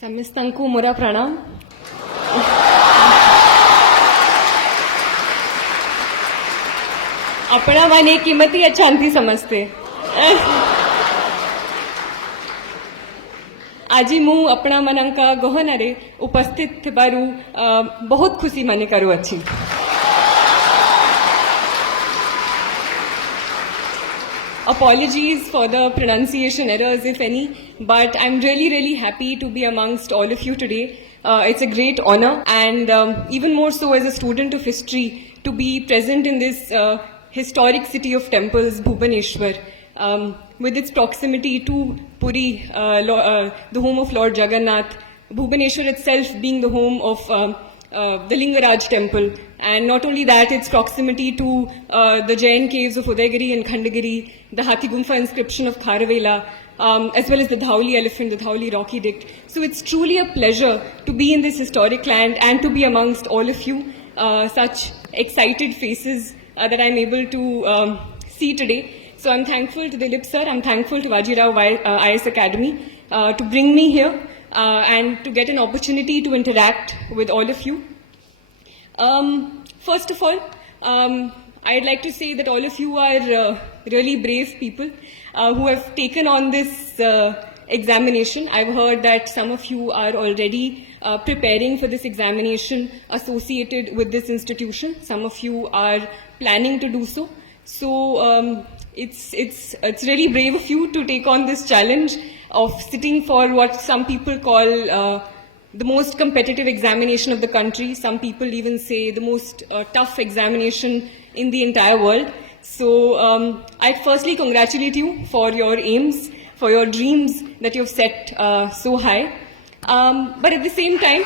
Samistanku Mura Pranam. अपना माने कीमती अच्छांती समझते आज मु अपना मनंका गहनारे उपस्थित बारू बहुत खुशी माने करू अच्छी Apologies for the pronunciation errors, if any, but I'm really happy to be amongst all of you today. It's a great honor, and even more so as a student of history, to be present in this historic city of temples, Bhubaneswar, with its proximity to Puri, the home of Lord Jagannath, Bhubaneswar itself being the home of the Lingaraj temple, and not only that, its proximity to the Jain caves of Udaygiri and Khandagiri, the Hathi Gumfa inscription of Kharavela, as well as the Dhauli elephant, the Dhauli rocky dict. So it's truly a pleasure to be in this historic land and to be amongst all of you, such excited faces that I'm able to see today. So I'm thankful to Dilip sir, I'm thankful to Vajirao IS Academy to bring me here and to get an opportunity to interact with all of you. First of all, I'd like to say that all of you are really brave people who have taken on this examination. I've heard that some of you are already preparing for this examination associated with this institution. Some of you are planning to do so. So it's really brave of you to take on this challenge of sitting for what some people call the most competitive examination of the country. Some people even say the most tough examination in the entire world. So I firstly congratulate you for your aims, for your dreams that you've set so high. But at the same time,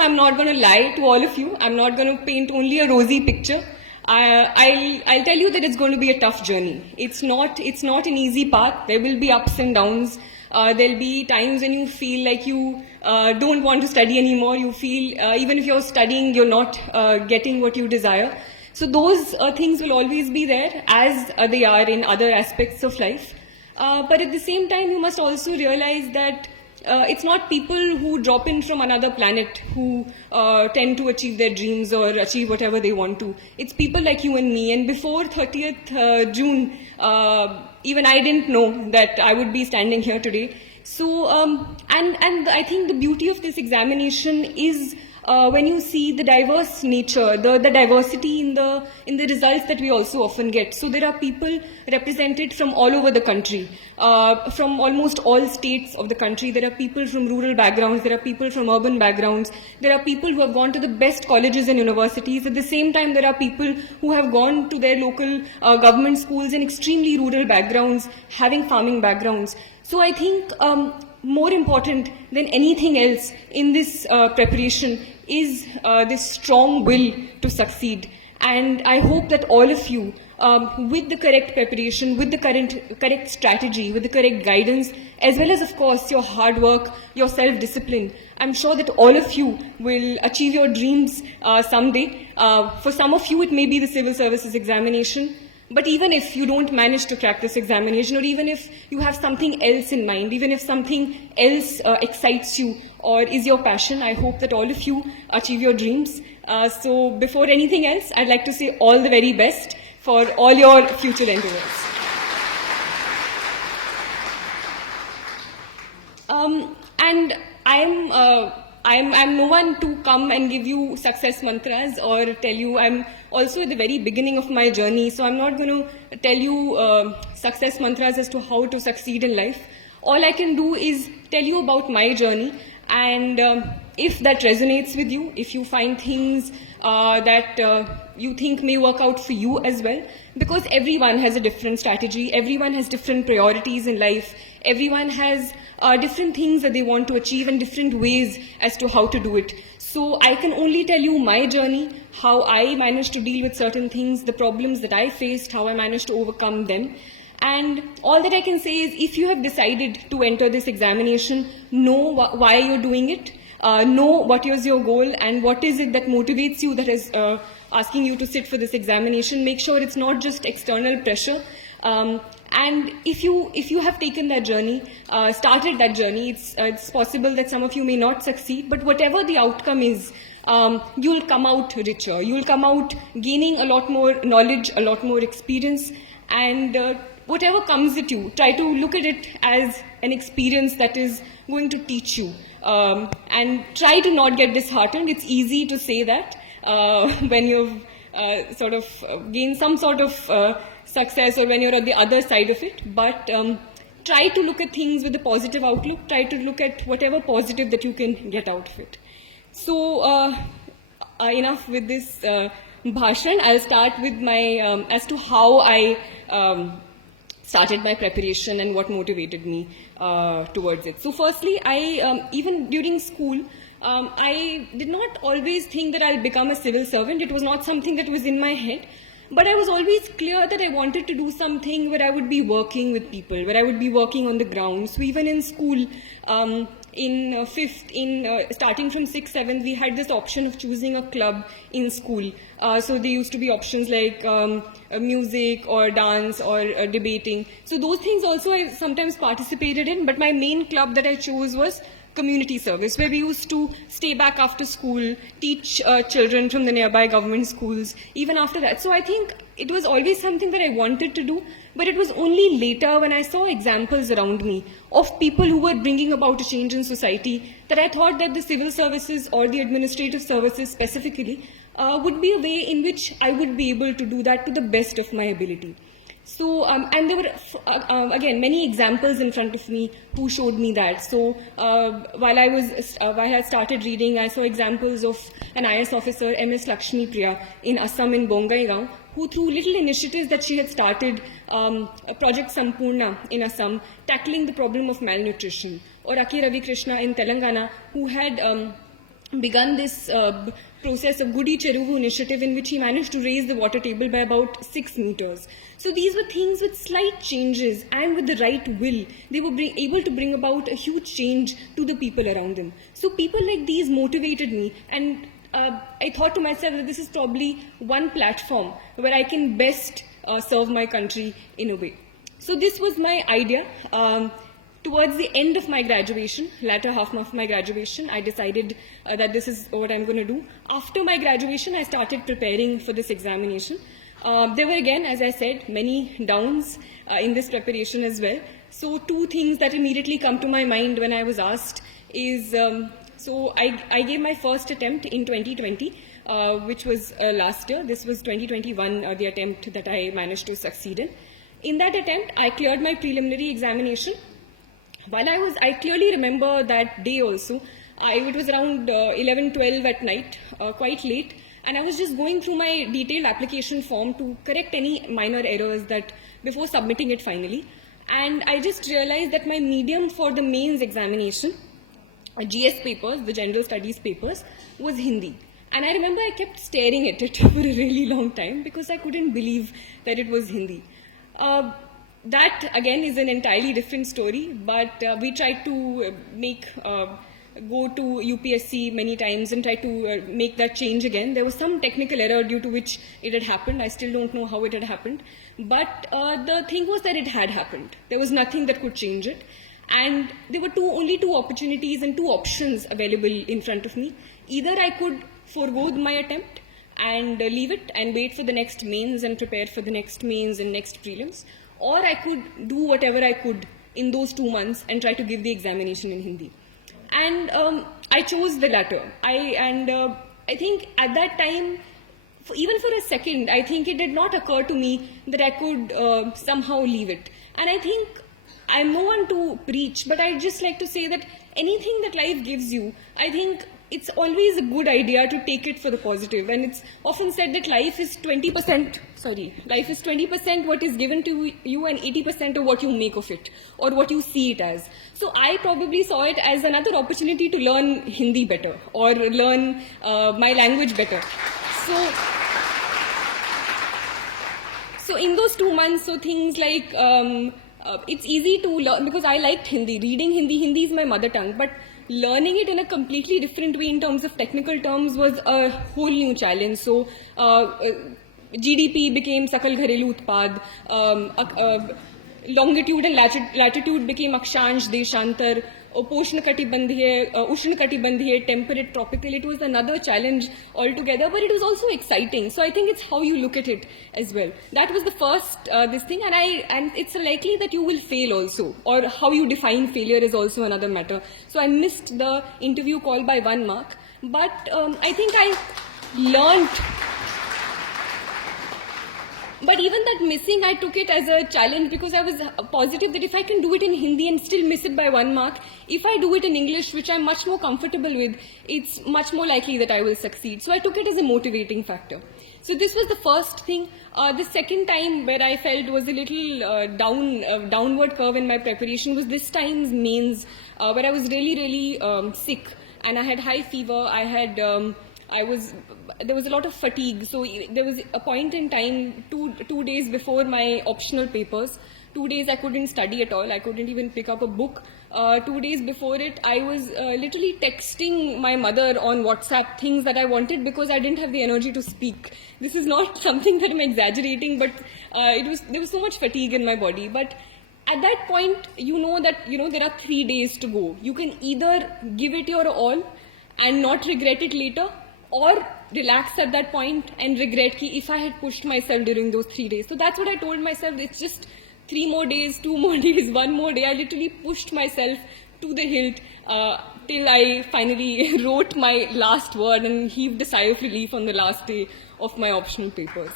I'm not going to lie to all of you. I'm not going to paint only a rosy picture. I'll tell you that it's going to be a tough journey. It's not an easy path. There will be ups and downs. There'll be times when you feel like you don't want to study anymore. You feel even if you're studying, you're not getting what you desire. So those things will always be there, as they are in other aspects of life. But at the same time, you must also realize that it's not people who drop in from another planet who tend to achieve their dreams or achieve whatever they want to. It's people like you and me. And before 30th June, even I didn't know that I would be standing here today. So, and I think the beauty of this examination is when you see the diverse nature, the diversity in the results that we also often get. So there are people represented from all over the country, from almost all states of the country. There are people from rural backgrounds, there are people from urban backgrounds, there are people who have gone to the best colleges and universities. At the same time, there are people who have gone to their local government schools in extremely rural backgrounds, having farming backgrounds. So I think more important than anything else in this preparation is this strong will to succeed. And I hope that all of you, with the correct preparation, with the correct strategy, with the correct guidance, as well as, of course, your hard work, your self-discipline, I'm sure that all of you will achieve your dreams someday. For some of you, it may be the civil services examination. But even if you don't manage to crack this examination, or even if you have something else in mind, even if something else excites you or is your passion, I hope that all of you achieve your dreams. So before anything else, I'd like to say all the very best for all your future endeavors. And I'm no one to come and give you success mantras or tell you. I'm also at the very beginning of my journey, so I'm not going to tell you success mantras as to how to succeed in life. All I can do is tell you about my journey, and if that resonates with you, if you find things that you think may work out for you as well, because everyone has a different strategy, everyone has different priorities in life, everyone has different things that they want to achieve and different ways as to how to do it. So I can only tell you my journey, how I managed to deal with certain things, the problems that I faced, how I managed to overcome them. And all that I can say is, if you have decided to enter this examination, know why you're doing it, know what is your goal and what is it that motivates you, that is asking you to sit for this examination. Make sure it's not just external pressure. And if you have taken that journey, started that journey, it's possible that some of you may not succeed, but whatever the outcome is, you'll come out richer. You'll come out gaining a lot more knowledge, a lot more experience, and whatever comes at you, try to look at it as an experience that is going to teach you. And try to not get disheartened. It's easy to say that when you've sort of gained some sort of success, or when you're on the other side of it. But try to look at things with a positive outlook. Try to look at whatever positive that you can get out of it. So enough with this bhashan. I'll start with my as to how I started my preparation and what motivated me towards it. So firstly, I even during school, I did not always think that I'll become a civil servant. It was not something that was in my head. But I was always clear that I wanted to do something where I would be working with people, where I would be working on the ground. So even in school, starting from 6th, 7th, we had this option of choosing a club in school. So there used to be options like music or dance or debating. So those things also I sometimes participated in, but my main club that I chose was community service, where we used to stay back after school, teach children from the nearby government schools, even after that. So I think it was always something that I wanted to do, but it was only later when I saw examples around me of people who were bringing about a change in society that I thought that the civil services or the administrative services specifically would be a way in which I would be able to do that to the best of my ability. So, and there were, again, many examples in front of me who showed me that. So, while I started reading, I saw examples of an IS officer, MS Lakshmi Priya, in Assam in Bongaigaon, who through little initiatives that she had started, Project Sampurna in Assam, tackling the problem of malnutrition. Or Aki Ravi Krishna in Telangana, who had begun this process of Gudi Cheruvu initiative, in which he managed to raise the water table by about 6 meters. So these were things with slight changes, and with the right will, they were able to bring about a huge change to the people around them. So people like these motivated me, and I thought to myself that this is probably one platform where I can best serve my country in a way. So this was my idea. Towards the end of my graduation, latter half of my graduation, I decided that this is what I'm going to do. After my graduation, I started preparing for this examination. There were, again, as I said, many downs in this preparation as well. So 2 things that immediately come to my mind when I was asked is, so I gave my first attempt in 2020, which was last year. This was 2021, the attempt that I managed to succeed in. In that attempt, I cleared my preliminary examination. While I clearly remember that day also. It was around 11, 12 at night, quite late, and I was just going through my detailed application form to correct any minor errors that before submitting it finally. And I just realized that my medium for the mains examination, GS papers, the general studies papers, was Hindi. And I remember I kept staring at it for a really long time because I couldn't believe that it was Hindi. That, again, is an entirely different story, but we tried to go to UPSC many times and try to make that change again. There was some technical error due to which it had happened. I still don't know how it had happened. But the thing was that it had happened. There was nothing that could change it. And there were only two opportunities and 2 options available in front of me. Either I could forego my attempt and leave it and wait for the next mains and prepare for the next mains and next prelims, or I could do whatever I could in those 2 months and try to give the examination in Hindi. And I chose the latter. I think at that time, even for a second, I think it did not occur to me that I could somehow leave it. And I think I'm no one to preach, but I'd just like to say that anything that life gives you, I think it's always a good idea to take it for the positive. And it's often said that life is 20% what is given to you and 80% of what you make of it or what you see it as. So I probably saw it as another opportunity to learn Hindi better or learn my language better. So in those 2 months, so things like, it's easy to learn because I liked Hindi. Reading Hindi is my mother tongue, but learning it in a completely different way in terms of technical terms was a whole new challenge. So GDP became Sakal Gharelu Utpad, longitude and latitude became Akshansh, Deshantar, Ushna-Katibandhiya, temperate, tropical. It was another challenge altogether, but it was also exciting. So I think it's how you look at it as well. That was the first this thing, and it's likely that you will fail also, or how you define failure is also another matter. So I missed the interview call by 1 mark, but I think I learned. But even that missing, I took it as a challenge, because I was positive that if I can do it in Hindi and still miss it by 1 mark, if I do it in English, which I'm much more comfortable with, it's much more likely that I will succeed. So I took it as a motivating factor. So this was the first thing. The second time where I felt was a little downward curve in my preparation was this time's mains, where I was really sick, and I had high fever. There was a lot of fatigue. So there was a point in time, two days before my optional papers, 2 days I couldn't study at all. I couldn't even pick up a book. 2 days before it, I was literally texting my mother on WhatsApp things that I wanted, because I didn't have the energy to speak. This is not something that I'm exaggerating, but there was so much fatigue in my body. But at that point, you know that there are 3 days to go. You can either give it your all and not regret it later, or relax at that point and regret ki if I had pushed myself during those 3 days. So that's what I told myself. It's just 3 more days, 2 more days, 1 more day. I literally pushed myself to the hilt till I finally wrote my last word and heaved a sigh of relief on the last day of my optional papers.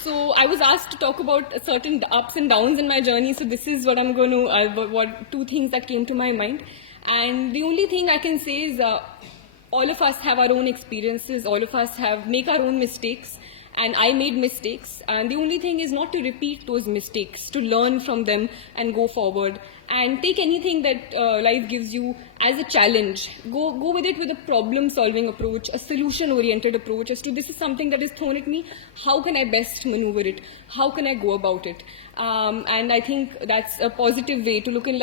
So I was asked to talk about certain ups and downs in my journey. So this is what I'm going to, 2 things that came to my mind. And the only thing I can say is all of us have our own experiences, all of us make our own mistakes, and I made mistakes. And the only thing is not to repeat those mistakes, to learn from them and go forward. And take anything that life gives you as a challenge. Go with it with a problem-solving approach, a solution-oriented approach as to this is something that is thrown at me, how can I best maneuver it, how can I go about it. And I think that's a positive way to look at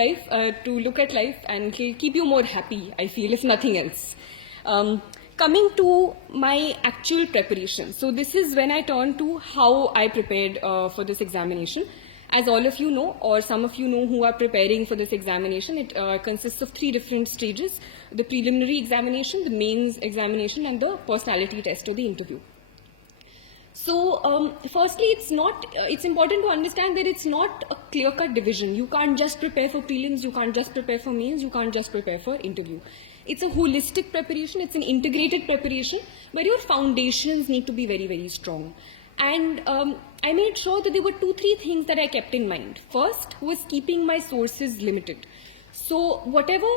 life and keep you more happy, I feel, if nothing else. Coming to my actual preparation. So this is when I turn to how I prepared for this examination. As all of you know, or some of you know who are preparing for this examination, it consists of 3 different stages: the preliminary examination, the mains examination, and the personality test or the interview. So firstly, it's important to understand that it's not a clear-cut division. You can't just prepare for prelims, you can't just prepare for mains, you can't just prepare for interview. It's a holistic preparation, it's an integrated preparation, where your foundations need to be very strong. And I made sure that there were 2-3 things that I kept in mind. First was keeping my sources limited. So whatever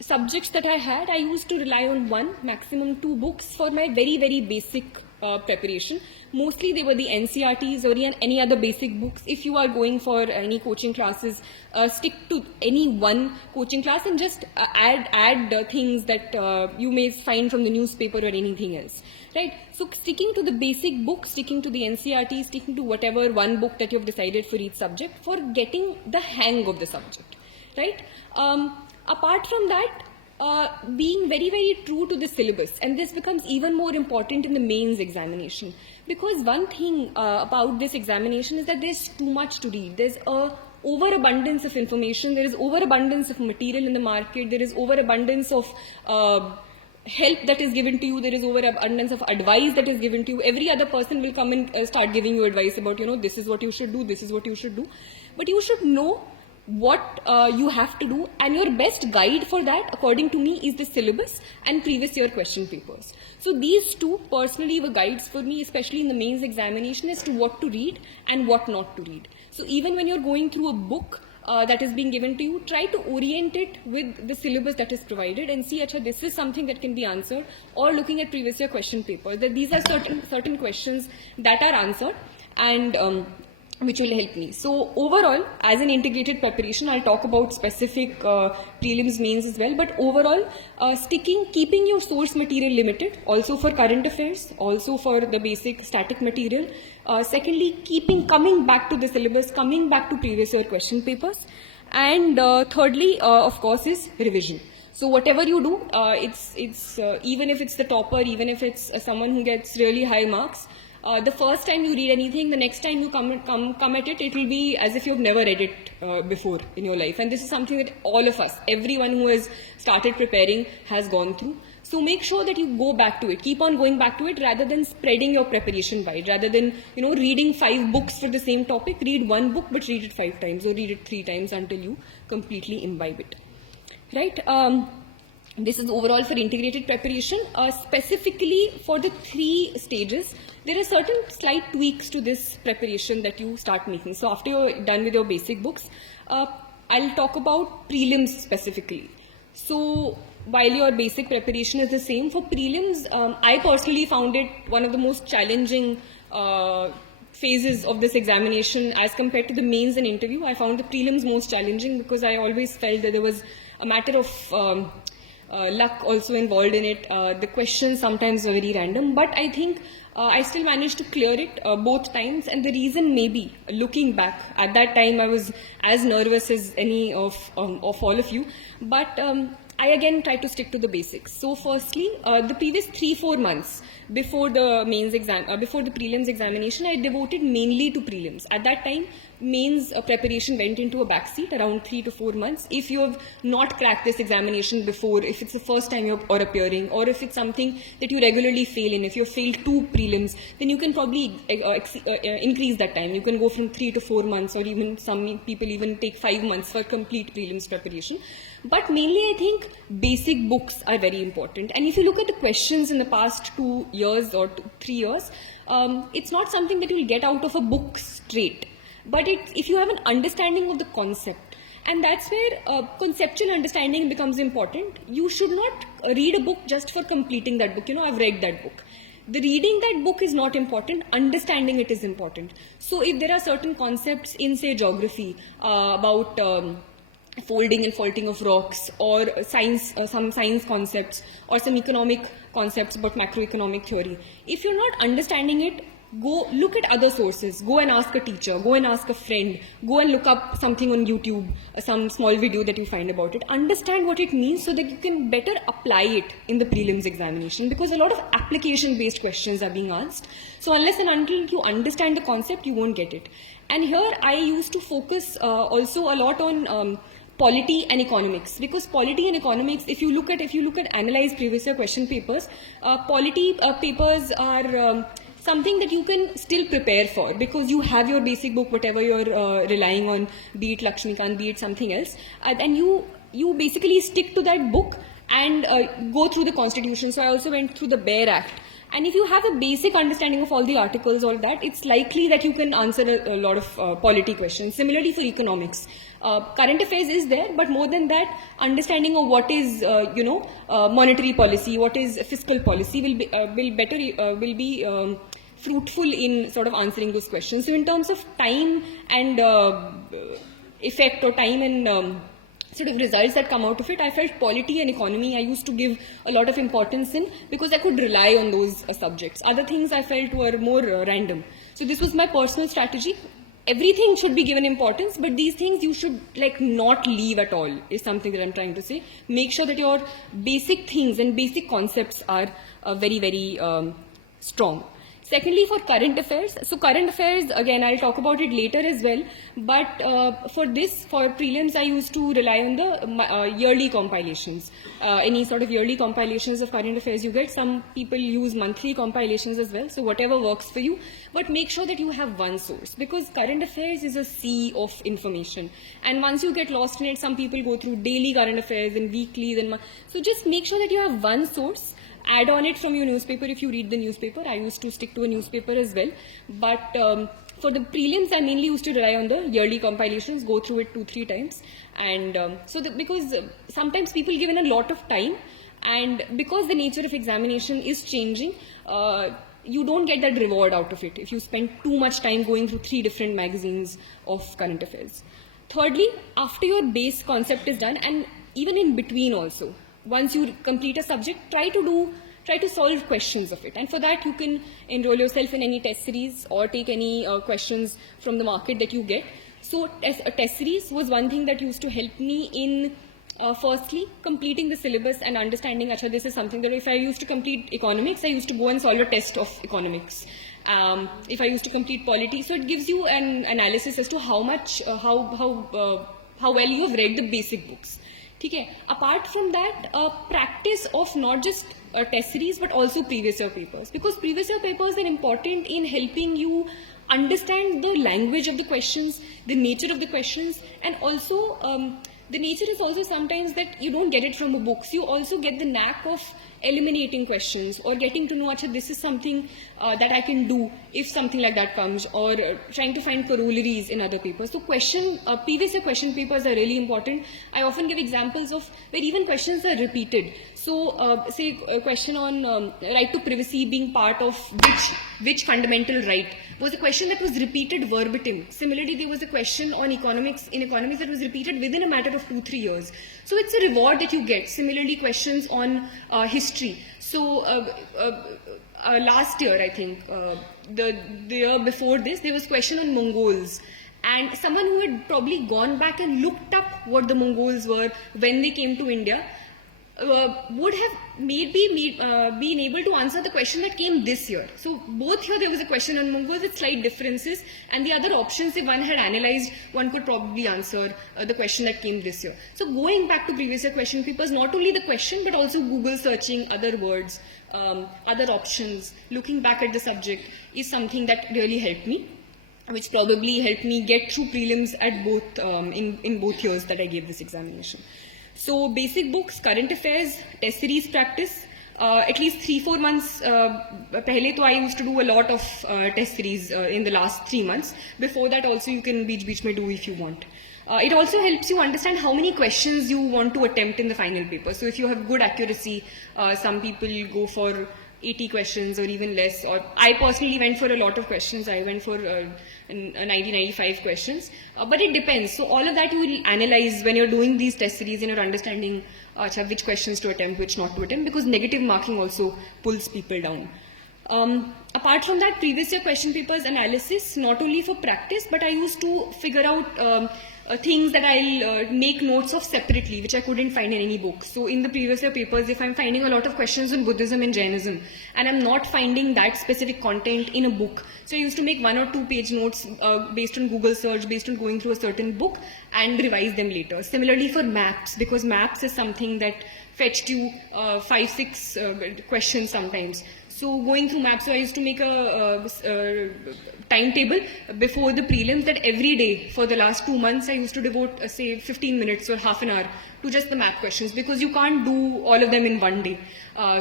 subjects that I had, I used to rely on 1, maximum 2 books for my very basic preparation. Mostly they were the NCRTs or any other basic books. If you are going for any coaching classes, stick to any 1 coaching class and just add things that you may find from the newspaper or anything else. Right? So sticking to the basic book, sticking to the NCRT, sticking to whatever 1 book that you have decided for each subject for getting the hang of the subject. Right? Apart from that, being very true to the syllabus, and this becomes even more important in the mains examination, because one thing about this examination is that there's too much to read. There's a overabundance of information, there is overabundance of material in the market, there is overabundance of help that is given to you, there is overabundance of advice that is given to you. Every other person will come and start giving you advice about, this is what you should do, this is what you should do. But you should know what you have to do, and your best guide for that, according to me, is the syllabus and previous year question papers. So these 2 personally were guides for me, especially in the mains examination, as to what to read and what not to read. So even when you're going through a book that is being given to you, try to orient it with the syllabus that is provided and see, this is something that can be answered, or looking at previous year question papers, that these are certain questions that are answered, and which will help me. So overall, as an integrated preparation, I'll talk about specific prelims, mains as well, but overall, keeping your source material limited, also for current affairs, also for the basic static material. Secondly, coming back to the syllabus, coming back to previous year question papers. And thirdly, of course, is revision. So whatever you do, it's even if it's the topper, even if it's someone who gets really high marks, the first time you read anything, the next time you come at it, it will be as if you've never read it before in your life. And this is something that all of us, everyone who has started preparing, has gone through. So make sure that you go back to it, keep on going back to it, rather than spreading your preparation wide, rather than reading 5 books for the same topic. Read one book, but read it 5 times or read it 3 times until you completely imbibe it. Right? This is overall for integrated preparation. Specifically for the 3 stages, there are certain slight tweaks to this preparation that you start making. So after you're done with your basic books, I'll talk about prelims specifically. So while your basic preparation is the same, for prelims, I personally found it one of the most challenging phases of this examination as compared to the mains and interview. I found the prelims most challenging because I always felt that there was a matter of luck also involved in it. The questions sometimes were very random, but I think I still managed to clear it both times. And the reason maybe, looking back, at that time I was as nervous as any of all of you, but I again tried to stick to the basics. So firstly, the previous 3-4 months before the mains exam, before the prelims examination, I devoted mainly to prelims. At that time, mains preparation went into a backseat around 3 to 4 months. If you have not cracked this examination before, if it's the first time you're appearing, or if it's something that you regularly fail in, if you've failed 2 prelims, then you can probably increase that time. You can go from 3 to 4 months, or even some people even take 5 months for complete prelims preparation. But mainly I think basic books are very important. And if you look at the questions in the past 2 years or 3 years, it's not something that you'll get out of a book straight. But if you have an understanding of the concept, and that's where conceptual understanding becomes important. You should not read a book just for completing that book. I've read that book. The reading that book is not important, understanding it is important. So if there are certain concepts in, say, geography about folding and faulting of rocks, or science, some science concepts, or some economic concepts about macroeconomic theory, if you're not understanding it, go look at other sources. Go and ask a teacher, go and ask a friend, go and look up something on YouTube, some small video that you find about it. Understand what it means so that you can better apply it in the prelims examination, because a lot of application based questions are being asked. So unless and until you understand the concept, you won't get it. And here I used to focus also a lot on polity and economics, because polity and economics, if you look at analyzed previous year question papers, polity papers are something that you can still prepare for, because you have your basic book, whatever you're relying on, be it Lakshmikant, be it something else, and you basically stick to that book and go through the constitution. So I also went through the Bare Act. And if you have a basic understanding of all the articles, all that, it's likely that you can answer a lot of polity questions. Similarly for economics, current affairs is there, but more than that, understanding of what is monetary policy, what is fiscal policy will be fruitful in sort of answering those questions. So in terms of time and effect, or time and sort of results that come out of it, I felt polity and economy I used to give a lot of importance in, because I could rely on those subjects. Other things I felt were more random. So this was my personal strategy. Everything should be given importance, but these things you should not leave at all, is something that I'm trying to say. Make sure that your basic things and basic concepts are very, very strong. Secondly, for current affairs, so current affairs, again, I'll talk about it later as well, but for prelims, I used to rely on the yearly compilations. Any sort of yearly compilations of current affairs you get. Some people use monthly compilations as well, so whatever works for you, but make sure that you have one source, because current affairs is a sea of information, and once you get lost in it, some people go through daily current affairs and weeklies, so just make sure that you have one source. Add on it from your newspaper if you read the newspaper. I used to stick to a newspaper as well. But for the prelims, I mainly used to rely on the yearly compilations, go through it 2-3 times. And because sometimes people give in a lot of time, and because the nature of examination is changing, you don't get that reward out of it if you spend too much time going through 3 different magazines of current affairs. Thirdly, after your base concept is done, and even in between also, once you complete a subject, try to solve questions of it. And for that, you can enroll yourself in any test series or take any questions from the market that you get. So a test series was one thing that used to help me in Firstly, completing the syllabus and understanding, acha, this is something that if I used to complete economics, I used to go and solve a test of economics. If I used to complete polity, so it gives you an analysis as to how much, how well you have read the basic books. Okay. Apart from that, practice of not just test series but also previous year papers, because previous year papers are important in helping you understand the language of the questions, the nature of the questions, and also the nature is also sometimes that you don't get it from the books. You also get the knack of eliminating questions or getting to know, acha, this is something that I can do if something like that comes, or trying to find corollaries in other papers. So previous year question papers are really important. I often give examples of where even questions are repeated. So say a question on right to privacy being part of which fundamental right was a question that was repeated verbatim. Similarly, there was a question on economics that was repeated within a matter of 2-3 years. So it's a reward that you get. Similarly, questions on history. So last year, I think, the year before this, there was a question on Mongols. And someone who had probably gone back and looked up what the Mongols were when they came to India would have maybe been able to answer the question that came this year. So both here there was a question on Mongols with slight differences, and the other options, if one had analyzed, one could probably answer the question that came this year. So going back to previous year question papers, not only the question but also Google searching other words, other options, looking back at the subject is something that really helped me, which probably helped me get through prelims at both in both years that I gave this examination. So basic books, current affairs, test series practice, at least 3-4 months pehle to I used to do a lot of test series in the last 3 months. Before that also you can beech mein do if you want. It also helps you understand how many questions you want to attempt in the final paper. So if you have good accuracy, some people go for 80 questions or even less, or I personally went for a lot of questions. I went for 90-95 questions, but it depends. So all of that you will analyze when you're doing these test series and you're understanding which questions to attempt, which not to attempt, because negative marking also pulls people down. Apart from that, previous year question papers analysis, not only for practice, but I used to figure out things that I'll make notes of separately, which I couldn't find in any book. So in the previous year papers, if I'm finding a lot of questions on Buddhism and Jainism, and I'm not finding that specific content in a book, so I used to make 1 or 2 page notes based on Google search, based on going through a certain book, and revise them later. Similarly for maps, because maps is something that fetched you 5-6 questions sometimes. So going through maps, so I used to make a timetable before the prelims that every day for the last 2 months I used to devote say 15 minutes or half an hour to just the map questions, because you can't do all of them in one day.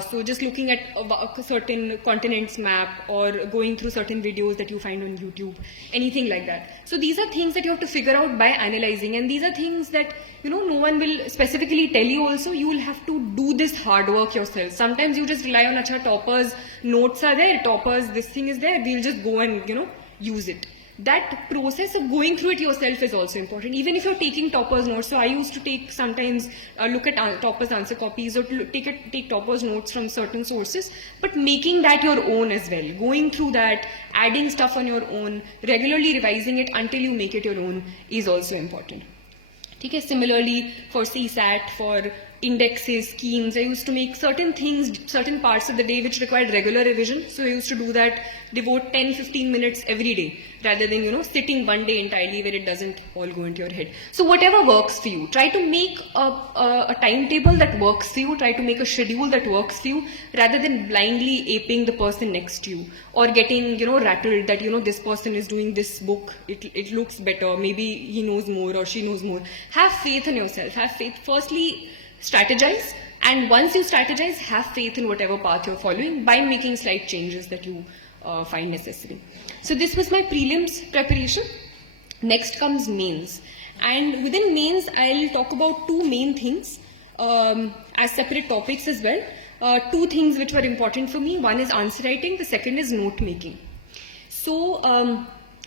So just looking at a certain continent's map or going through certain videos that you find on YouTube, anything like that. So these are things that you have to figure out by analyzing, and these are things that no one will specifically tell you also. You will have to do this hard work yourself. Sometimes you just rely on, acha, toppers, notes are there, toppers, this thing is there, we'll just go and use it. That process of going through it yourself is also important, even if you're taking toppers notes. So I used to take sometimes look at toppers answer copies, or take toppers notes from certain sources, but making that your own as well, going through that, adding stuff on your own, regularly revising it until you make it your own is also important. Okay, similarly for CSAT, for indexes, schemes, I used to make certain things, certain parts of the day which required regular revision. So I used to do that, devote 10-15 minutes every day, rather than, sitting one day entirely where it doesn't all go into your head. So whatever works for you, try to make a timetable that works for you, try to make a schedule that works for you, rather than blindly aping the person next to you, or getting, rattled that, this person is doing this book, it looks better, maybe he knows more or she knows more. Have faith in yourself, have faith. Firstly, strategize, and once you strategize, have faith in whatever path you're following by making slight changes that you find necessary. So this was my prelims preparation. Next comes mains, and within mains I'll talk about 2 main things as separate topics as well. 2 things which were important for me. One is answer writing, the second is note making. So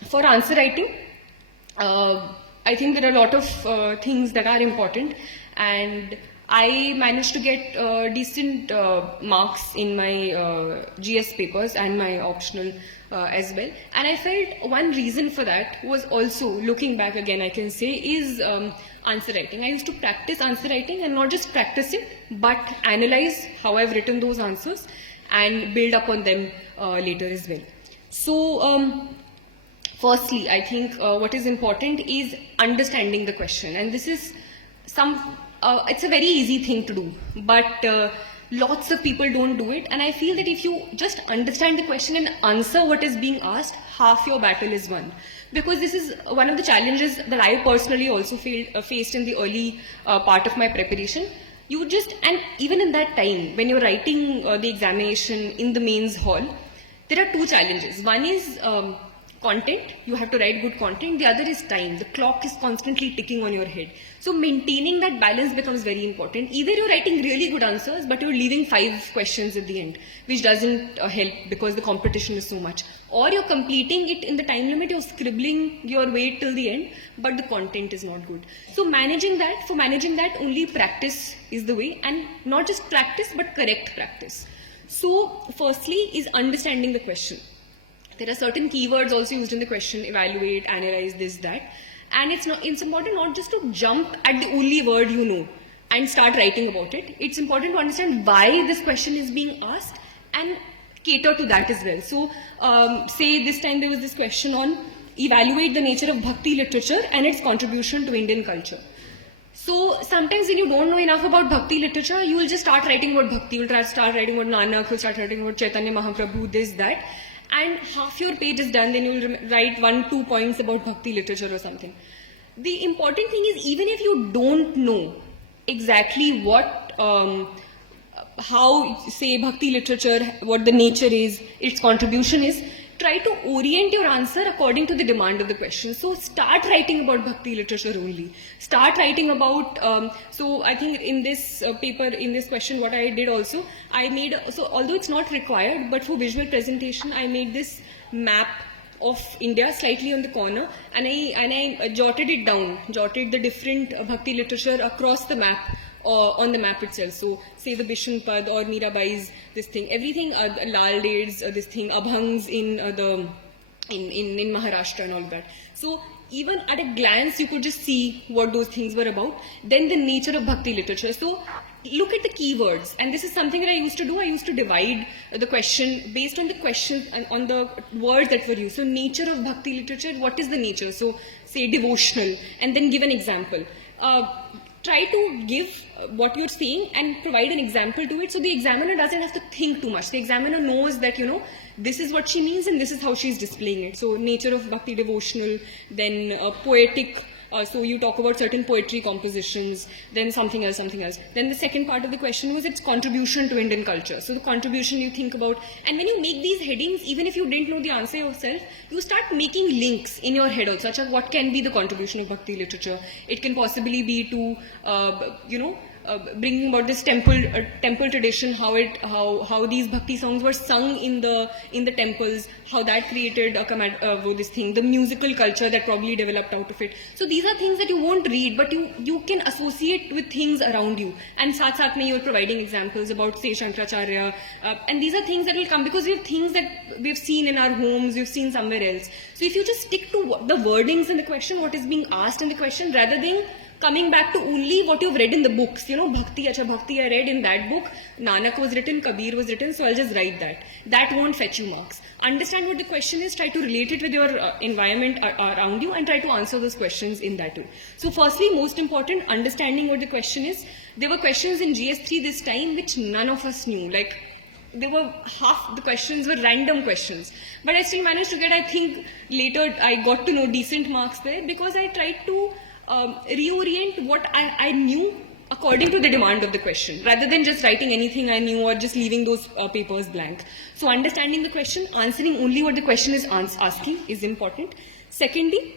for answer writing, I think there are a lot of things that are important, and I managed to get decent marks in my GS papers and my optional as well. And I felt one reason for that was also, looking back again, I can say, is answer writing. I used to practice answer writing, and not just practice it, but analyze how I've written those answers and build up on them later as well. So, firstly, I think what is important is understanding the question, and this is it's a very easy thing to do, but lots of people don't do it. And I feel that if you just understand the question and answer what is being asked, half your battle is won. Because this is one of the challenges that I personally also faced in the early part of my preparation. And even in that time, when you're writing the examination in the mains hall, there are two challenges. One is content, you have to write good content. The other is time. The clock is constantly ticking on your head. So maintaining that balance becomes very important. Either you're writing really good answers, but you're leaving 5 questions at the end, which doesn't help because the competition is so much. Or you're completing it in the time limit, you're scribbling your way till the end, but the content is not good. So for managing that, only practice is the way, and not just practice, but correct practice. So firstly is understanding the question. There are certain keywords also used in the question: evaluate, analyze, this, that. And it's important not just to jump at the only word you know and start writing about it. It's important to understand why this question is being asked and cater to that as well. So say this time there was this question on evaluate the nature of Bhakti literature and its contribution to Indian culture. So sometimes when you don't know enough about Bhakti literature, you will just start writing about Bhakti. You'll start writing about Nanak, you'll start writing about Chaitanya Mahaprabhu, this, that. And half your page is done, then you'll write 1-2 points about Bhakti literature or something. The important thing is, even if you don't know exactly what, how, say, Bhakti literature, what the nature is, its contribution is, try to orient your answer according to the demand of the question. So start writing about Bhakti literature only. Start writing about, so I think in this paper, in this question, what I did also, I made, so although it's not required, but for visual presentation, I made this map of India slightly on the corner, and I jotted it down, jotted the different Bhakti literature across the map, on the map itself. So say the Bishan Pad or Mirabai's this thing, everything, Lal Ded's this thing, Abhangs in Maharashtra and all that. So even at a glance you could just see what those things were about. Then the nature of Bhakti literature. So look at the keywords, and this is something that I used to do. I used to divide the question based on the questions and on the words that were used. So nature of Bhakti literature, what is the nature? So say devotional, and then give an example. Try to give what you're saying and provide an example to it, so the examiner doesn't have to think too much. The examiner knows that, this is what she means and this is how she's displaying it. So nature of Bhakti devotional, then poetic, so you talk about certain poetry compositions, then something else. Then the second part of the question was its contribution to Indian culture. So the contribution you think about, and when you make these headings, even if you didn't know the answer yourself, you start making links in your head also, such as what can be the contribution of Bhakti literature. It can possibly be to, bringing about this temple tradition, how these Bhakti songs were sung in the temples, how that created the musical culture that probably developed out of it. So these are things that you won't read, but you can associate with things around you. And saath mein you're providing examples about, say, Shankaracharya, and these are things that will come because we have things that we've seen in our homes, we've seen somewhere else. So if you just stick to the wordings in the question, what is being asked in the question, rather than coming back to only what you've read in the books, Bhakti I read in that book, Nanak was written, Kabir was written, so I'll just write that. That won't fetch you marks. Understand what the question is, try to relate it with your environment around you, and try to answer those questions in that way. So firstly, most important, understanding what the question is. There were questions in GS3 this time which none of us knew. Like, there were half the questions were random questions, but I still managed to get, I think later I got to know decent marks there, because I tried to reorient what I knew according to the demand of the question, rather than just writing anything I knew or just leaving those papers blank. So understanding the question, answering only what the question is asking is important. Secondly,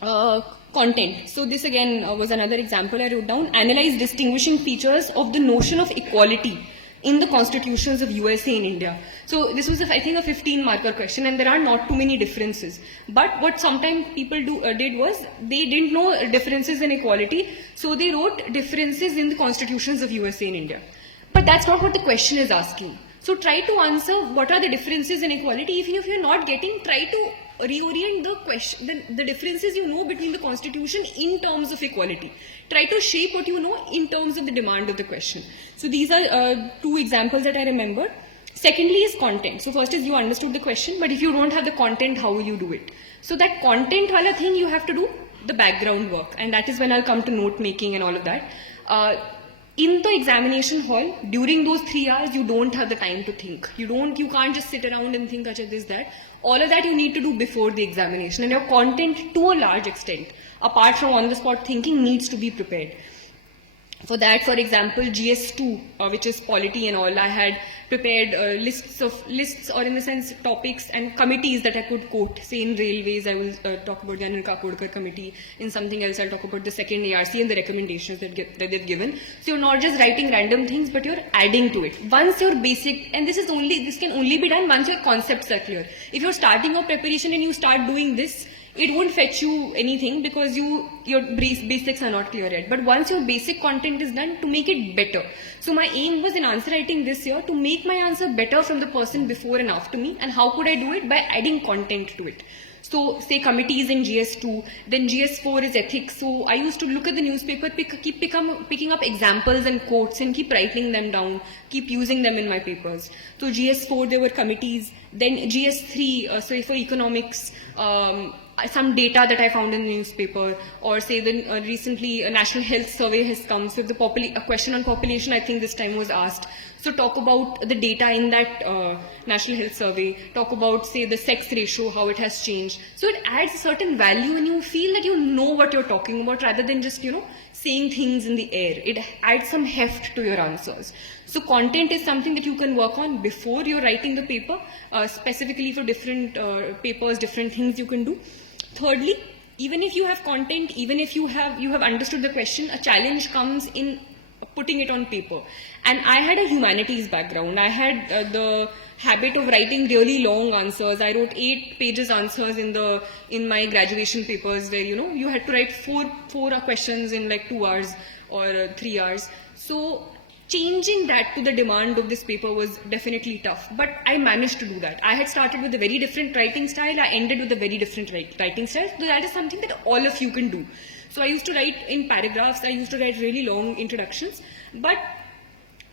content. So this again was another example I wrote down. Analyze distinguishing features of the notion of equality in the constitutions of USA and India. So this was, I think, a 15-marker question, and there are not too many differences. But what sometimes people did was, they didn't know differences in equality, so they wrote differences in the constitutions of USA and India. But that's not what the question is asking. So try to answer what are the differences in equality. Even if you're not getting, try to reorient the question, the differences you know between the constitution in terms of equality. Try to shape what you know in terms of the demand of the question. So these are two examples that I remember. Secondly is content. So first is you understood the question, but if you don't have the content, how will you do it? So that content wala thing you have to do the background work, and that is when I'll come to note making and all of that. In the examination hall, during those 3 hours, you don't have the time to think. You can't just sit around and think, acha, this, that. All of that you need to do before the examination, and your content, to a large extent, apart from on-the-spot thinking, needs to be prepared. For that, for example, GS2, which is polity and all, I had prepared lists or in the sense topics and committees that I could quote. Say in railways, I will talk about the Anil Kakodkar committee. In something else, I'll talk about the second ARC and the recommendations that they've given. So you're not just writing random things, but you're adding to it. Once your basic, and this can only be done once your concepts are clear. If you're starting your preparation and you start doing this, it won't fetch you anything because your basics are not clear yet. But once your basic content is done, to make it better. So my aim was in answer writing this year to make my answer better from the person before and after me. And how could I do it? By adding content to it. So say committees in GS2, then GS4 is ethics. So I used to look at the newspaper, keep picking up examples and quotes and keep writing them down, keep using them in my papers. So GS4 there were committees, then GS3, so for economics, some data that I found in the newspaper, or say then recently a national health survey has come. So if a question on population I think this time was asked. So talk about the data in that national health survey, talk about say the sex ratio, how it has changed. So it adds a certain value and you feel that you know what you're talking about rather than just, saying things in the air. It adds some heft to your answers. So content is something that you can work on before you're writing the paper, specifically for different papers, different things you can do. Thirdly, even if you have content, even if you have understood the question, a challenge comes in putting it on paper. And I had a humanities background. I had the habit of writing really long answers. I wrote 8 pages answers in my graduation papers where, you had to write four questions in like 2 hours or 3 hours. So changing that to the demand of this paper was definitely tough, but I managed to do that. I had started with a very different writing style, I ended with a very different writing style, so that is something that all of you can do. So I used to write in paragraphs, I used to write really long introductions, but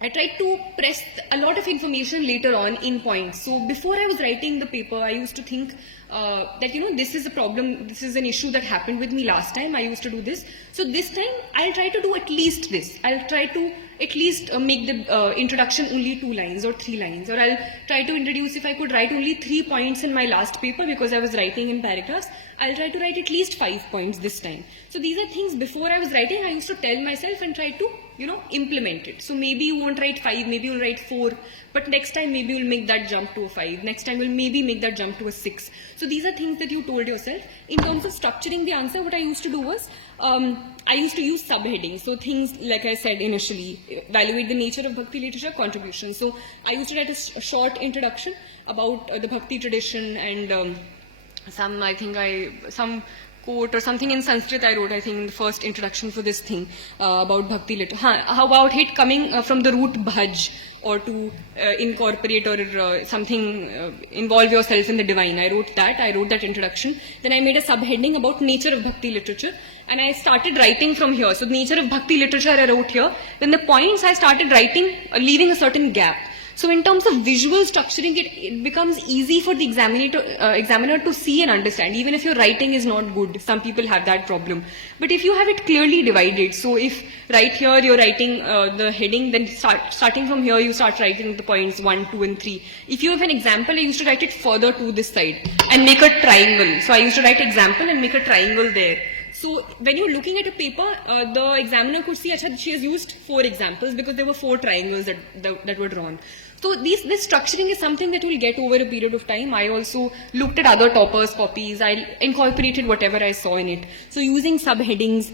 I tried to press a lot of information later on in points. So before I was writing the paper, I used to think that, this is a problem, this is an issue that happened with me last time, I used to do this. So this time, I'll try to do at least this. I'll try to at least make the introduction only 2 lines or 3 lines. Or I'll try to introduce, if I could write only 3 points in my last paper because I was writing in paragraphs, I'll try to write at least 5 points this time. So these are things before I was writing, I used to tell myself and try to, implement it. So maybe you won't write 5, maybe you'll write 4, but next time maybe you'll make that jump to a 5. Next time you'll maybe make that jump to a 6. So these are things that you told yourself. In terms of structuring the answer, what I used to do was, I used to use subheadings. So things, like I said initially, evaluate the nature of Bhakti literature, contribution. So I used to write a short introduction about the Bhakti tradition and some quote or something in Sanskrit I wrote, I think, in the first introduction for this thing about Bhakti literature. How about it coming from the root bhaj, or to incorporate or involve yourself in the divine. I wrote that introduction. Then I made a subheading about nature of Bhakti literature. And I started writing from here. So the nature of Bhakti literature I wrote here. Then the points I started writing, leaving a certain gap. So in terms of visual structuring, it becomes easy for the examiner to see and understand, even if your writing is not good. Some people have that problem. But if you have it clearly divided, so if right here you're writing the heading, then starting from here you start writing the points 1, 2 and 3. If you have an example, I used to write it further to this side and make a triangle. So I used to write example and make a triangle there. So when you're looking at a paper, the examiner could see, she has used 4 examples because there were 4 triangles that were drawn. So this structuring is something that you'll get over a period of time. I also looked at other toppers' copies. I incorporated whatever I saw in it. So using subheadings,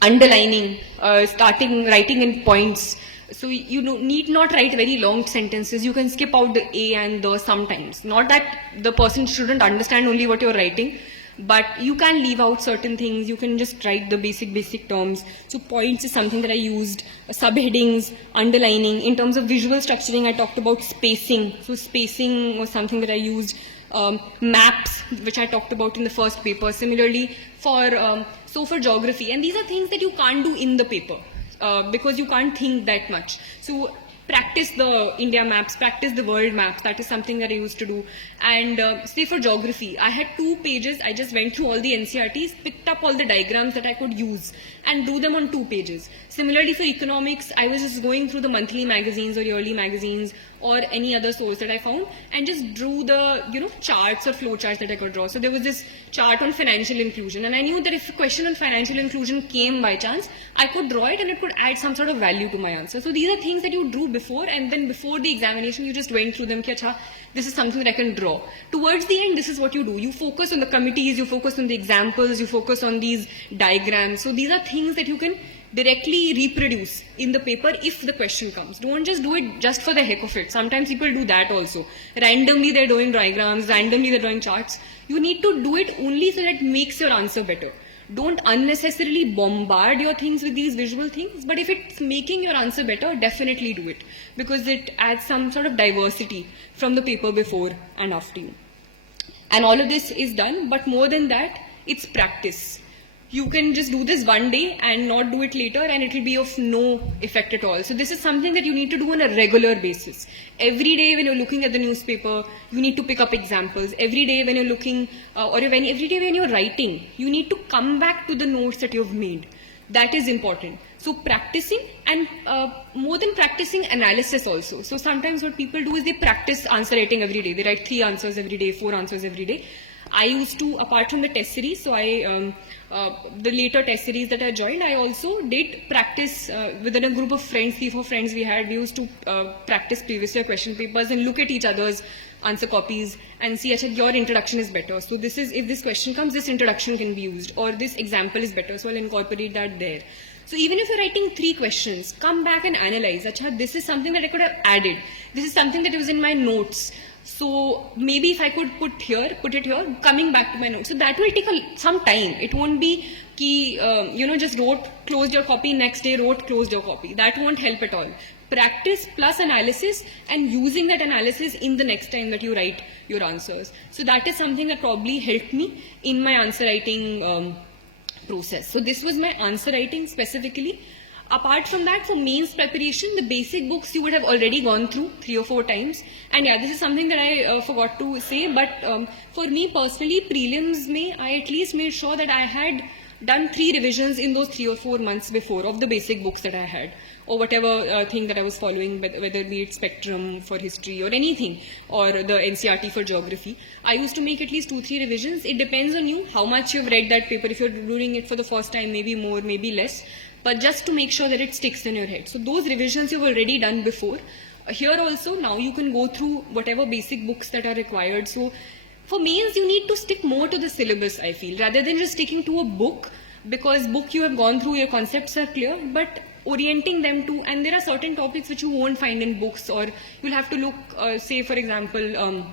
underlining, starting writing in points. So you need not write very long sentences. You can skip out the a and the sometimes. Not that the person shouldn't understand only what you're writing, but you can leave out certain things. You can just write the basic terms. So points is something that I used, subheadings, underlining. In terms of visual structuring, I talked about spacing. So spacing was something that I used. Maps, which I talked about in the first paper. Similarly, for geography, and these are things that you can't do in the paper because you can't think that much. So practice the India maps, practice the world maps. That is something that I used to do. And say for geography, I had 2 pages. I just went through all the NCRTs, picked up all the diagrams that I could use and do them on 2 pages. Similarly for economics, I was just going through the monthly magazines or yearly magazines or any other source that I found and just drew the charts or flow charts that I could draw. So there was this chart on financial inclusion, and I knew that if a question on financial inclusion came by chance, I could draw it and it could add some sort of value to my answer. So these are things that you drew before, and then before the examination you just went through them. Ki, Achha, this is something that I can draw. Towards the end, this is what you do. You focus on the committees, you focus on the examples, you focus on these diagrams. So these are things that you can directly reproduce in the paper if the question comes. Don't just do it just for the heck of it. Sometimes people do that also. Randomly they're doing diagrams, randomly they're drawing charts. You need to do it only so that it makes your answer better. Don't unnecessarily bombard your things with these visual things, but if it's making your answer better, definitely do it, because it adds some sort of diversity from the paper before and after you. And all of this is done, but more than that, it's practice. You can just do this one day and not do it later, and it will be of no effect at all. So this is something that you need to do on a regular basis. Every day when you're looking at the newspaper, you need to pick up examples. Every day when you're looking, every day when you're writing, you need to come back to the notes that you've made. That is important. So practicing, and more than practicing, analysis also. So sometimes what people do is they practice answer writing every day. They write 3 answers every day, 4 answers every day. I used to, apart from the test series, so the later test series that I joined, I also did practice within a group of friends, 3-4 friends we had. We used to practice previous year question papers and look at each other's answer copies and see, Achha, your introduction is better. So this is, if this question comes, this introduction can be used, or this example is better, so I'll incorporate that there. So even if you're writing 3 questions, come back and analyze, Achha, this is something that I could have added. This is something that was in my notes. So maybe if I could put it here, coming back to my notes. So that will take some time. It won't be ki, just wrote, closed your copy, next day wrote, closed your copy. That won't help at all. Practice plus analysis, and using that analysis in the next time that you write your answers. So that is something that probably helped me in my answer writing process. So this was my answer writing specifically. Apart from that, for mains preparation, the basic books you would have already gone through 3 or 4 times. And yeah, this is something that I forgot to say, but for me personally, prelims I at least made sure that I had done 3 revisions in those 3 or 4 months before of the basic books that I had, or whatever thing that I was following, whether it be it Spectrum for history or anything, or the NCRT for geography. I used to make at least 2-3 revisions. It depends on you, how much you've read that paper. If you're doing it for the first time, maybe more, maybe less, but just to make sure that it sticks in your head. So those revisions you've already done before. Here also, now you can go through whatever basic books that are required. So for mains, you need to stick more to the syllabus, I feel, rather than just sticking to a book, because book you have gone through, your concepts are clear, but orienting them to, and there are certain topics which you won't find in books, or you'll have to look, say for example,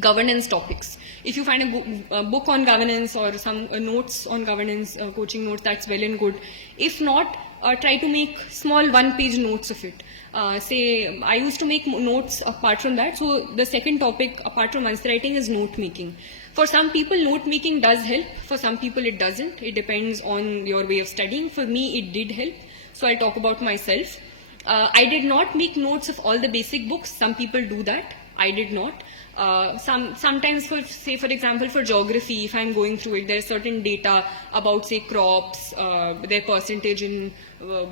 governance topics. If you find a book on governance or some notes on governance, coaching notes, that's well and good. If not, try to make small 1-page notes of it. Say, I used to make notes apart from that. So the second topic apart from answer writing is note making. For some people, note making does help. For some people, it doesn't. It depends on your way of studying. For me, it did help. So I'll talk about myself. I did not make notes of all the basic books. Some people do that. I did not. Sometimes for example, for geography, if I'm going through it, there's certain data about, say, crops, their percentage in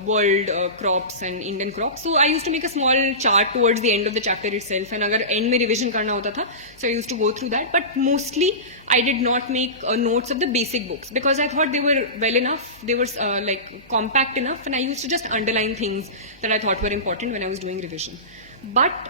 world crops and Indian crops. So I used to make a small chart towards the end of the chapter itself, and agar end mein revision karna hota tha, so I used to go through that. But mostly, I did not make notes of the basic books, because I thought they were well enough, they were like compact enough, and I used to just underline things that I thought were important when I was doing revision. But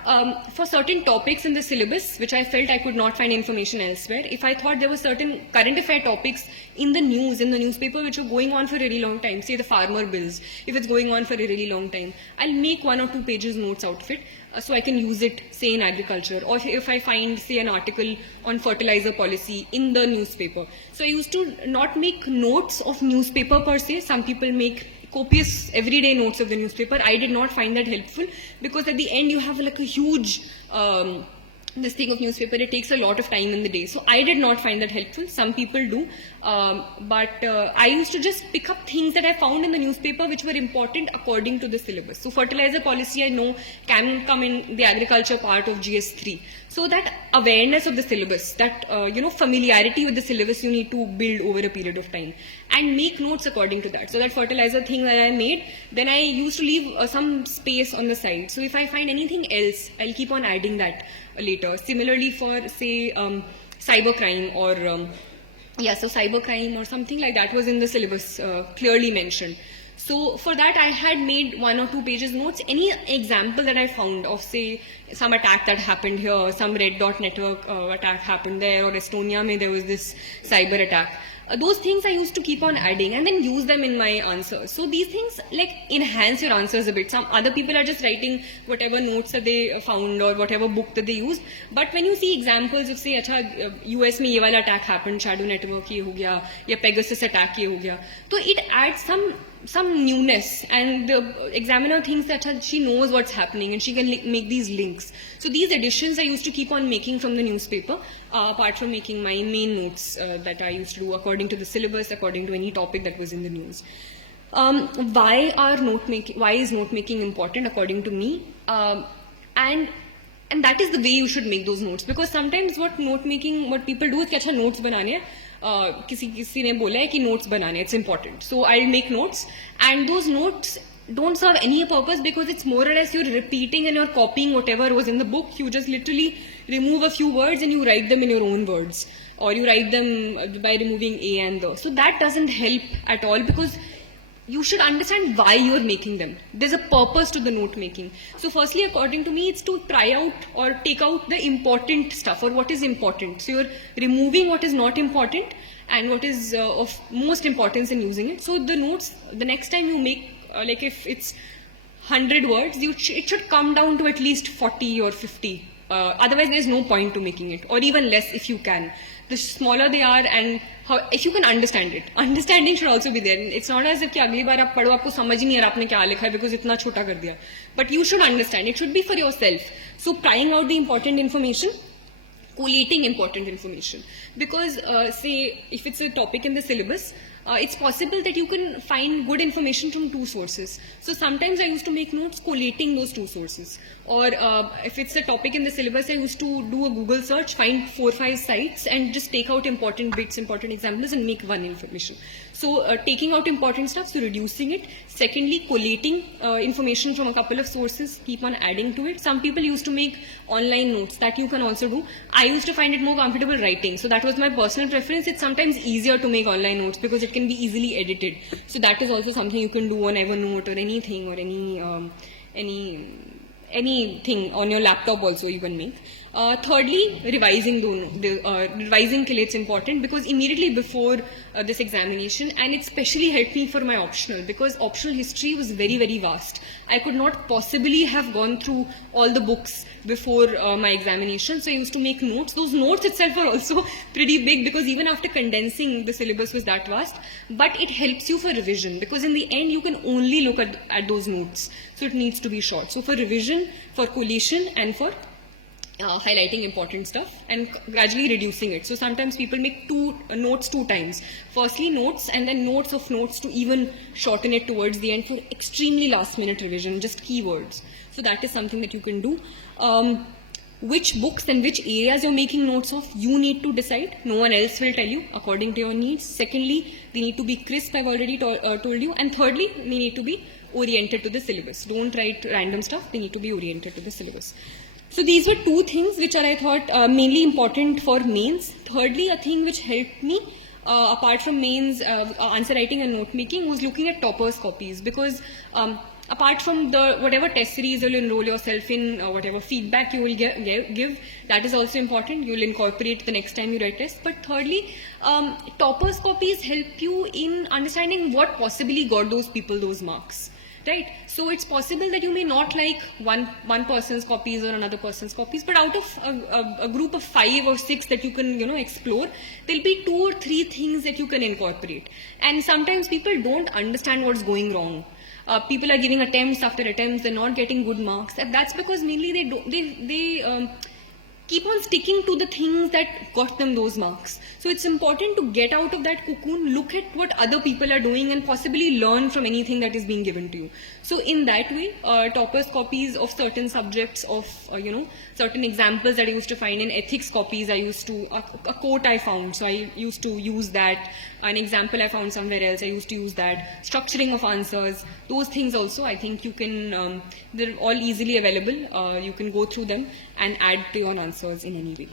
for certain topics in the syllabus, which I felt I could not find information elsewhere, if I thought there were certain current affair topics in the news, in the newspaper, which are going on for a really long time, say the farmer bills, if it's going on for a really long time, I'll make 1 or 2 pages notes out of it, so I can use it, say, in agriculture, or if I find, say, an article on fertilizer policy in the newspaper. So I used to not make notes of newspaper per se. Some people make copious everyday notes of the newspaper. I did not find that helpful, because at the end you have like a huge this thing of newspaper. It takes a lot of time in the day. So I did not find that helpful. Some people do. But I used to just pick up things that I found in the newspaper which were important according to the syllabus. So fertilizer policy, I know, can come in the agriculture part of GS3. So that awareness of the syllabus, that familiarity with the syllabus you need to build over a period of time, and make notes according to that. So that fertilizer thing that I made, then I used to leave some space on the side. So if I find anything else, I'll keep on adding that later. Similarly for, say, cybercrime or so cybercrime or something like that was in the syllabus, clearly mentioned. So for that I had made 1 or 2 pages notes. Any example that I found of, say, some attack that happened here, some red dot network attack happened there, or Estonia mein there was this cyber attack. Those things I used to keep on adding and then use them in my answers. So these things like enhance your answers a bit. Some other people are just writing whatever notes that they found or whatever book that they used. But when you see examples of, say, US में ये वाला attack happened, shadow network ये हो गया, या Pegasus attack ये हो गया, so it adds some newness, and the examiner thinks that she knows what's happening and she can make these links. So these additions I used to keep on making from the newspaper, apart from making my main notes that I used to do according to the syllabus, according to any topic that was in the news. Why is note making important according to me? And that is the way you should make those notes, because sometimes what people do is कि अच्छा notes बनाने हैं, किसी ने बोला है कि notes बनाने, it's important. So I'll make notes, and those notes don't serve any purpose, because it's more or less you're repeating and you're copying whatever was in the book. You just literally remove a few words and you write them in your own words, or you write them by removing a and the. So that doesn't help at all, because you should understand why you're making them. There's a purpose to the note making. So firstly, according to me, it's to try out or take out the important stuff, or what is important. So you're removing what is not important and what is of most importance in using it. So the notes, the next time you make, like if it's 100 words, it should come down to at least 40 or 50. Otherwise, there's no point to making it, or even less if you can. The smaller they are, and if you can understand it. Understanding should also be there. It's not as if कि अगली बार आप पढ़ो आपको समझ ही नहीं आ रहा आपने क्या लिखा है, because इतना छोटा कर दिया. But you should understand. It should be for yourself. So prying out the important information, collating important information. Because say if it's a topic in the syllabus, it's possible that you can find good information from 2 sources. So sometimes I used to make notes collating those 2 sources. Or if it's a topic in the syllabus, I used to do a Google search, find 4 or 5 sites and just take out important bits, important examples and make one information. So taking out important stuff, so reducing it. Secondly, collating information from a couple of sources, keep on adding to it. Some people used to make online notes, that you can also do. I used to find it more comfortable writing. So that was my personal preference. It's sometimes easier to make online notes because it can be easily edited. So that is also something you can do on Evernote or anything, or anything on your laptop also you can make. Thirdly, revising revising के लिए it's important, because immediately before this examination, and it especially helped me for my optional, because optional history was very, very vast. I could not possibly have gone through all the books before my examination, so I used to make notes. Those notes itself are also pretty big, because even after condensing, the syllabus was that vast, but it helps you for revision, because in the end you can only look at those notes, so it needs to be short. So for revision, for collation, and for highlighting important stuff and gradually reducing it. So sometimes people make notes 2 times. Firstly notes, and then notes of notes to even shorten it towards the end for extremely last minute revision, just keywords. So that is something that you can do. Which books and which areas you're making notes of, you need to decide. No one else will tell you according to your needs. Secondly, they need to be crisp, I've already told you. And thirdly, they need to be oriented to the syllabus. Don't write random stuff, they need to be oriented to the syllabus. So these were 2 things which are, I thought, mainly important for mains. Thirdly, a thing which helped me, apart from mains, answer writing and note making, was looking at toppers' copies. Because apart from the whatever test series you'll enroll yourself in, whatever feedback you will give, that is also important. You'll incorporate the next time you write tests. But thirdly, toppers copies help you in understanding what possibly got those people those marks. Right, so it's possible that you may not like one person's copies or another person's copies, but out of a group of 5 or 6 that you can explore, there'll be 2 or 3 things that you can incorporate. And sometimes people don't understand what's going wrong. People are giving attempts after attempts, they're not getting good marks, and that's because mainly they keep on sticking to the things that got them those marks. So it's important to get out of that cocoon, look at what other people are doing, and possibly learn from anything that is being given to you. So in that way, toppers copies of certain subjects, of certain examples that I used to find in ethics copies, I used to, a quote I found, so I used to use that. An example I found somewhere else, I used to use that. Structuring of answers, those things also, I think you can, they're all easily available. You can go through them and add to your answers in any way.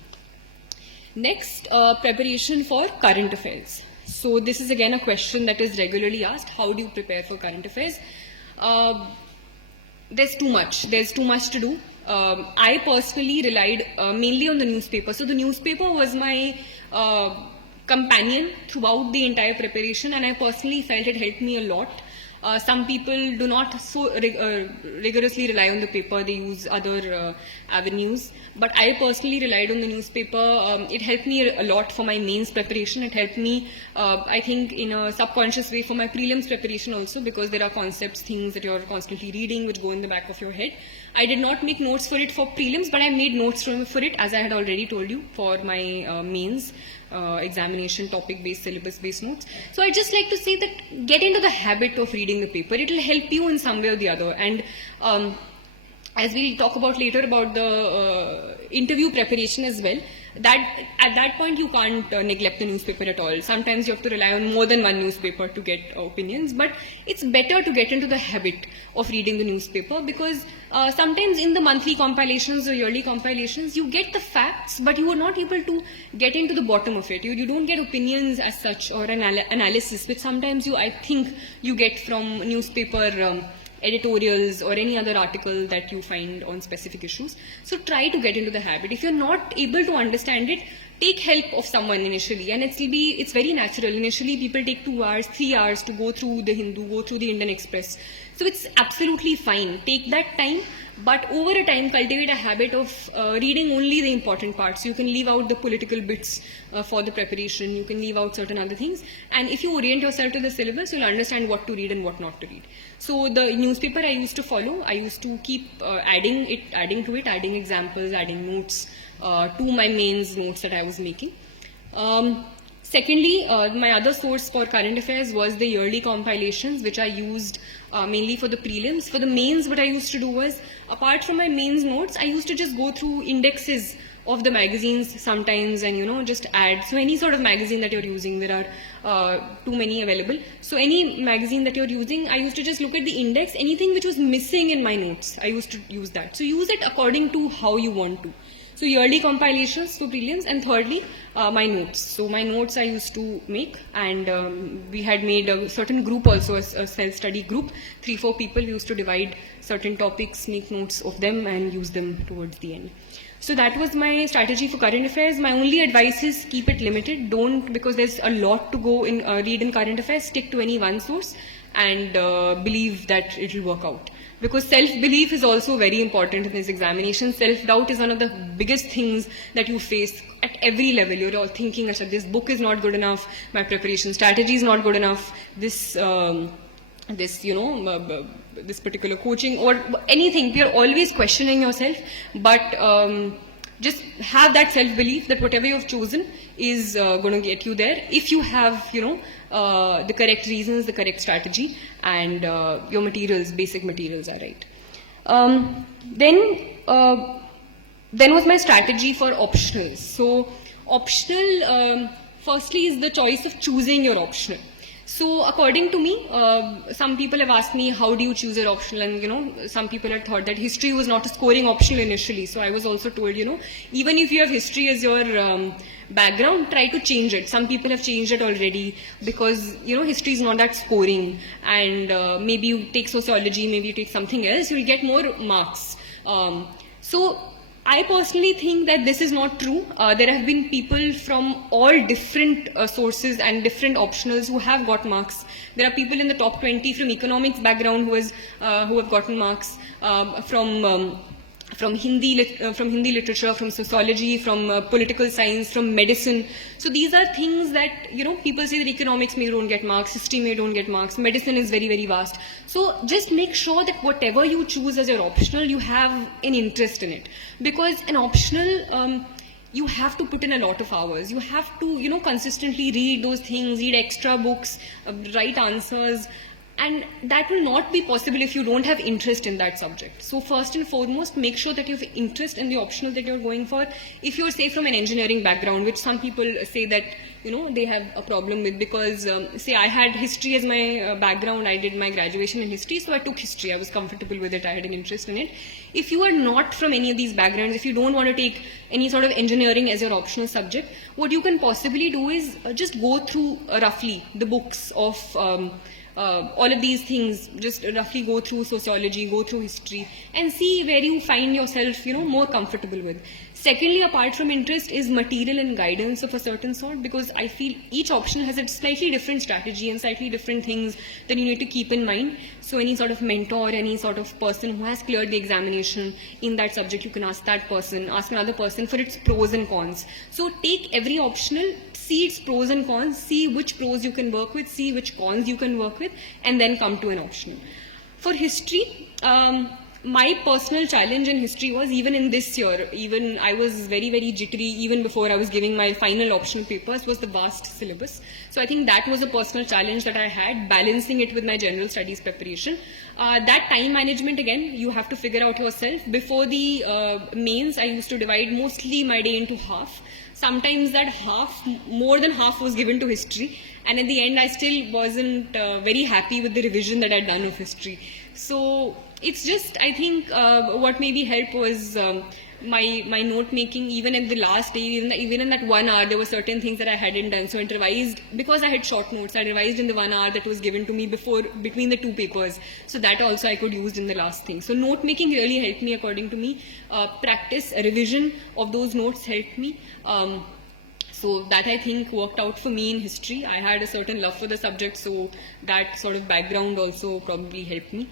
Next, preparation for current affairs. So this is again a question that is regularly asked. How do you prepare for current affairs? There's too much to do. I personally relied mainly on the newspaper. So the newspaper was my companion throughout the entire preparation, and I personally felt it helped me a lot. Some people do not so rigorously rely on the paper, they use other avenues. But I personally relied on the newspaper. It helped me a lot for my mains preparation. It helped me, I think, in a subconscious way for my prelims preparation also, because there are concepts, things that you're constantly reading which go in the back of your head. I did not make notes for it for prelims, but I made notes for it, as I had already told you, for my mains. Examination topic-based, syllabus-based notes. So I just like to say that get into the habit of reading the paper. It will help you in some way or the other. And as we'll talk about later about the interview preparation as well, that at that point you can't neglect the newspaper at all. Sometimes you have to rely on more than one newspaper to get opinions, but it's better to get into the habit of reading the newspaper, because sometimes in the monthly compilations or yearly compilations you get the facts, but you are not able to get into the bottom of it. You don't get opinions as such, or an analysis, which sometimes I think you get from newspaper editorials or any other article that you find on specific issues. So try to get into the habit. If you're not able to understand it, take help of someone initially, and it's very natural. Initially people take 2 hours, 3 hours to go through the Hindu, go through the Indian Express. So it's absolutely fine. Take that time, but over a time cultivate a habit of reading only the important parts. You can leave out the political bits for the preparation. You can leave out certain other things. And if you orient yourself to the syllabus, you'll understand what to read and what not to read. So the newspaper I used to follow, I used to keep adding examples, adding notes to my mains notes that I was making. Secondly, my other source for current affairs was the yearly compilations, which I used mainly for the prelims. For the mains, what I used to do was, apart from my mains notes, I used to just go through indexes of the magazines sometimes and just add. So any sort of magazine that you're using, there are too many available. So any magazine that you're using, I used to just look at the index. Anything which was missing in my notes, I used to use that. So use it according to how you want to. So yearly compilations for prelims, and thirdly, my notes. So my notes I used to make, and we had made a certain group also, a self-study group, 3-4 people. We used to divide certain topics, make notes of them, and use them towards the end. So that was my strategy for current affairs. My only advice is keep it limited. Don't, because there's a lot to go in, read in current affairs, stick to any one source and believe that it will work out. Because self-belief is also very important in this examination. Self-doubt is one of the biggest things that you face at every level. You're all thinking, this book is not good enough, my preparation strategy is not good enough, this particular coaching or anything. You're always questioning yourself, but just have that self-belief that whatever you've chosen is going to get you there if you have, the correct reasons, the correct strategy, and your materials, basic materials are right. Then was my strategy for optionals. So optional, firstly, is the choice of choosing your optional. So according to me, some people have asked me, how do you choose your optional? And, some people had thought that history was not a scoring optional initially. So I was also told, even if you have history as your background, try to change it. Some people have changed it already because, history is not that scoring. And maybe you take sociology, maybe you take something else, you'll get more marks. So I personally think that this is not true. There have been people from all different sources and different optionals who have got marks. There are people in the top 20 from economics background who have gotten marks, from Hindi literature, from sociology, from political science, from medicine. So these are things that, people say that economics may don't get marks, history may don't get marks, medicine is very, very vast. So just make sure that whatever you choose as your optional, you have an interest in it. Because an optional, you have to put in a lot of hours. You have to, consistently read those things, read extra books, write answers. And that will not be possible if you don't have interest in that subject. So first and foremost, make sure that you have interest in the optional that you're going for. If you're, say, from an engineering background, which some people say that, they have a problem with because, say, I had history as my background. I did my graduation in history, so I took history. I was comfortable with it. I had an interest in it. If you are not from any of these backgrounds, if you don't want to take any sort of engineering as your optional subject, what you can possibly do is just go through roughly the books of all of these things, just roughly go through sociology, go through history, and see where you find yourself, more comfortable with. Secondly, apart from interest, is material and guidance of a certain sort, because I feel each option has a slightly different strategy and slightly different things that you need to keep in mind. So any sort of mentor, any sort of person who has cleared the examination in that subject, you can ask that person, ask another person for its pros and cons. So take every optional, see its pros and cons, see which pros you can work with, see which cons you can work with, and then come to an optional. For history, my personal challenge in history was, even in this year, even I was very, very jittery even before I was giving my final optional papers, was the vast syllabus. So I think that was a personal challenge that I had, balancing it with my general studies preparation. That time management, again, you have to figure out yourself. Before the mains, I used to divide mostly my day into half. Sometimes that more than half was given to history, and at the end I still wasn't very happy with the revision that I'd done of history. So it's just, I think what maybe helped was my note making. Even in the last day, even in that 1 hour, there were certain things that I hadn't done. So I revised, because I had short notes, I revised in the 1 hour that was given to me between the two papers. So that also I could use in the last thing. So note making really helped me, according to me. Practice, revision of those notes helped me. So that, I think, worked out for me in history. I had a certain love for the subject, so that sort of background also probably helped me.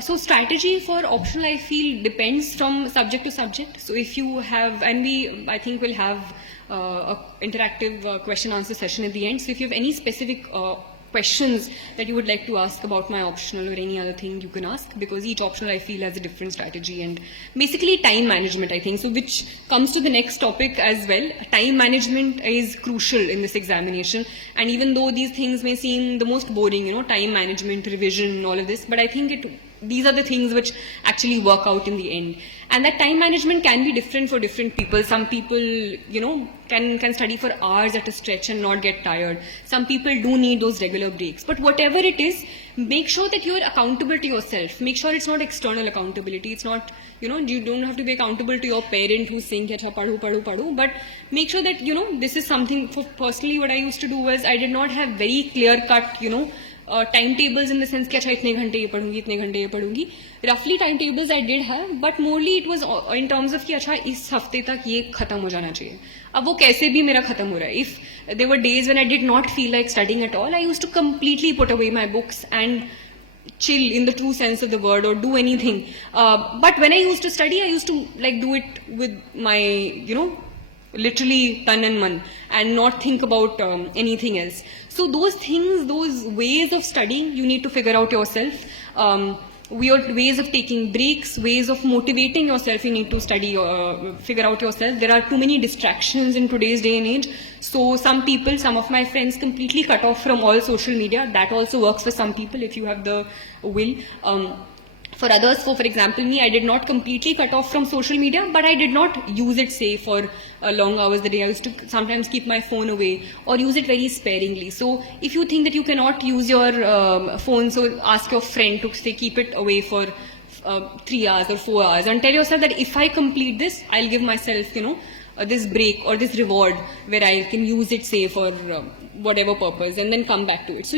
So strategy for optional, I feel, depends from subject to subject. So if you have, and I think we'll have a interactive question answer session at the end. So if you have any specific questions that you would like to ask about my optional or any other thing, you can ask, because each optional, I feel, has a different strategy. And basically time management, I think, so which comes to the next topic as well. Time management is crucial in this examination, and even though these things may seem the most boring, time management, revision, all of this, but I think these are the things which actually work out in the end. And that time management can be different for different people. Some people, can study for hours at a stretch and not get tired. Some people do need those regular breaks. But whatever it is, make sure that you're accountable to yourself. Make sure it's not external accountability. It's not, you don't have to be accountable to your parent who's saying, padhu. But make sure that, this is something, for personally what I used to do was, I did not have very clear-cut, timetables in the sense कि अच्छा इतने घंटे ये पढ़ूंगी. Roughly timetables I did have, but morely it was in terms of कि अच्छा इस हफ्ते तक ये खत्म हो जाना चाहिए. अब वो कैसे भी मेरा खत्म हो रहा है. If there were days when I did not feel like studying at all, I used to completely put away my books and chill in the true sense of the word, or do anything. But when I used to study, I used to do it with my, literally tan and man, and not think about anything else. So those things, those ways of studying, you need to figure out yourself. Weird ways of taking breaks, ways of motivating yourself, you need to study, figure out yourself. There are too many distractions in today's day and age. So some of my friends completely cut off from all social media. That also works for some people if you have the will. For others, for example me, I did not completely cut off from social media, but I did not use it, say, for long hours a day. I used to sometimes keep my phone away or use it very sparingly. So if you think that you cannot use your phone, so ask your friend to say keep it away for 3 hours or 4 hours, and tell yourself that if I complete this, I'll give myself, this break or this reward where I can use it, say, for whatever purpose, and then come back to it. So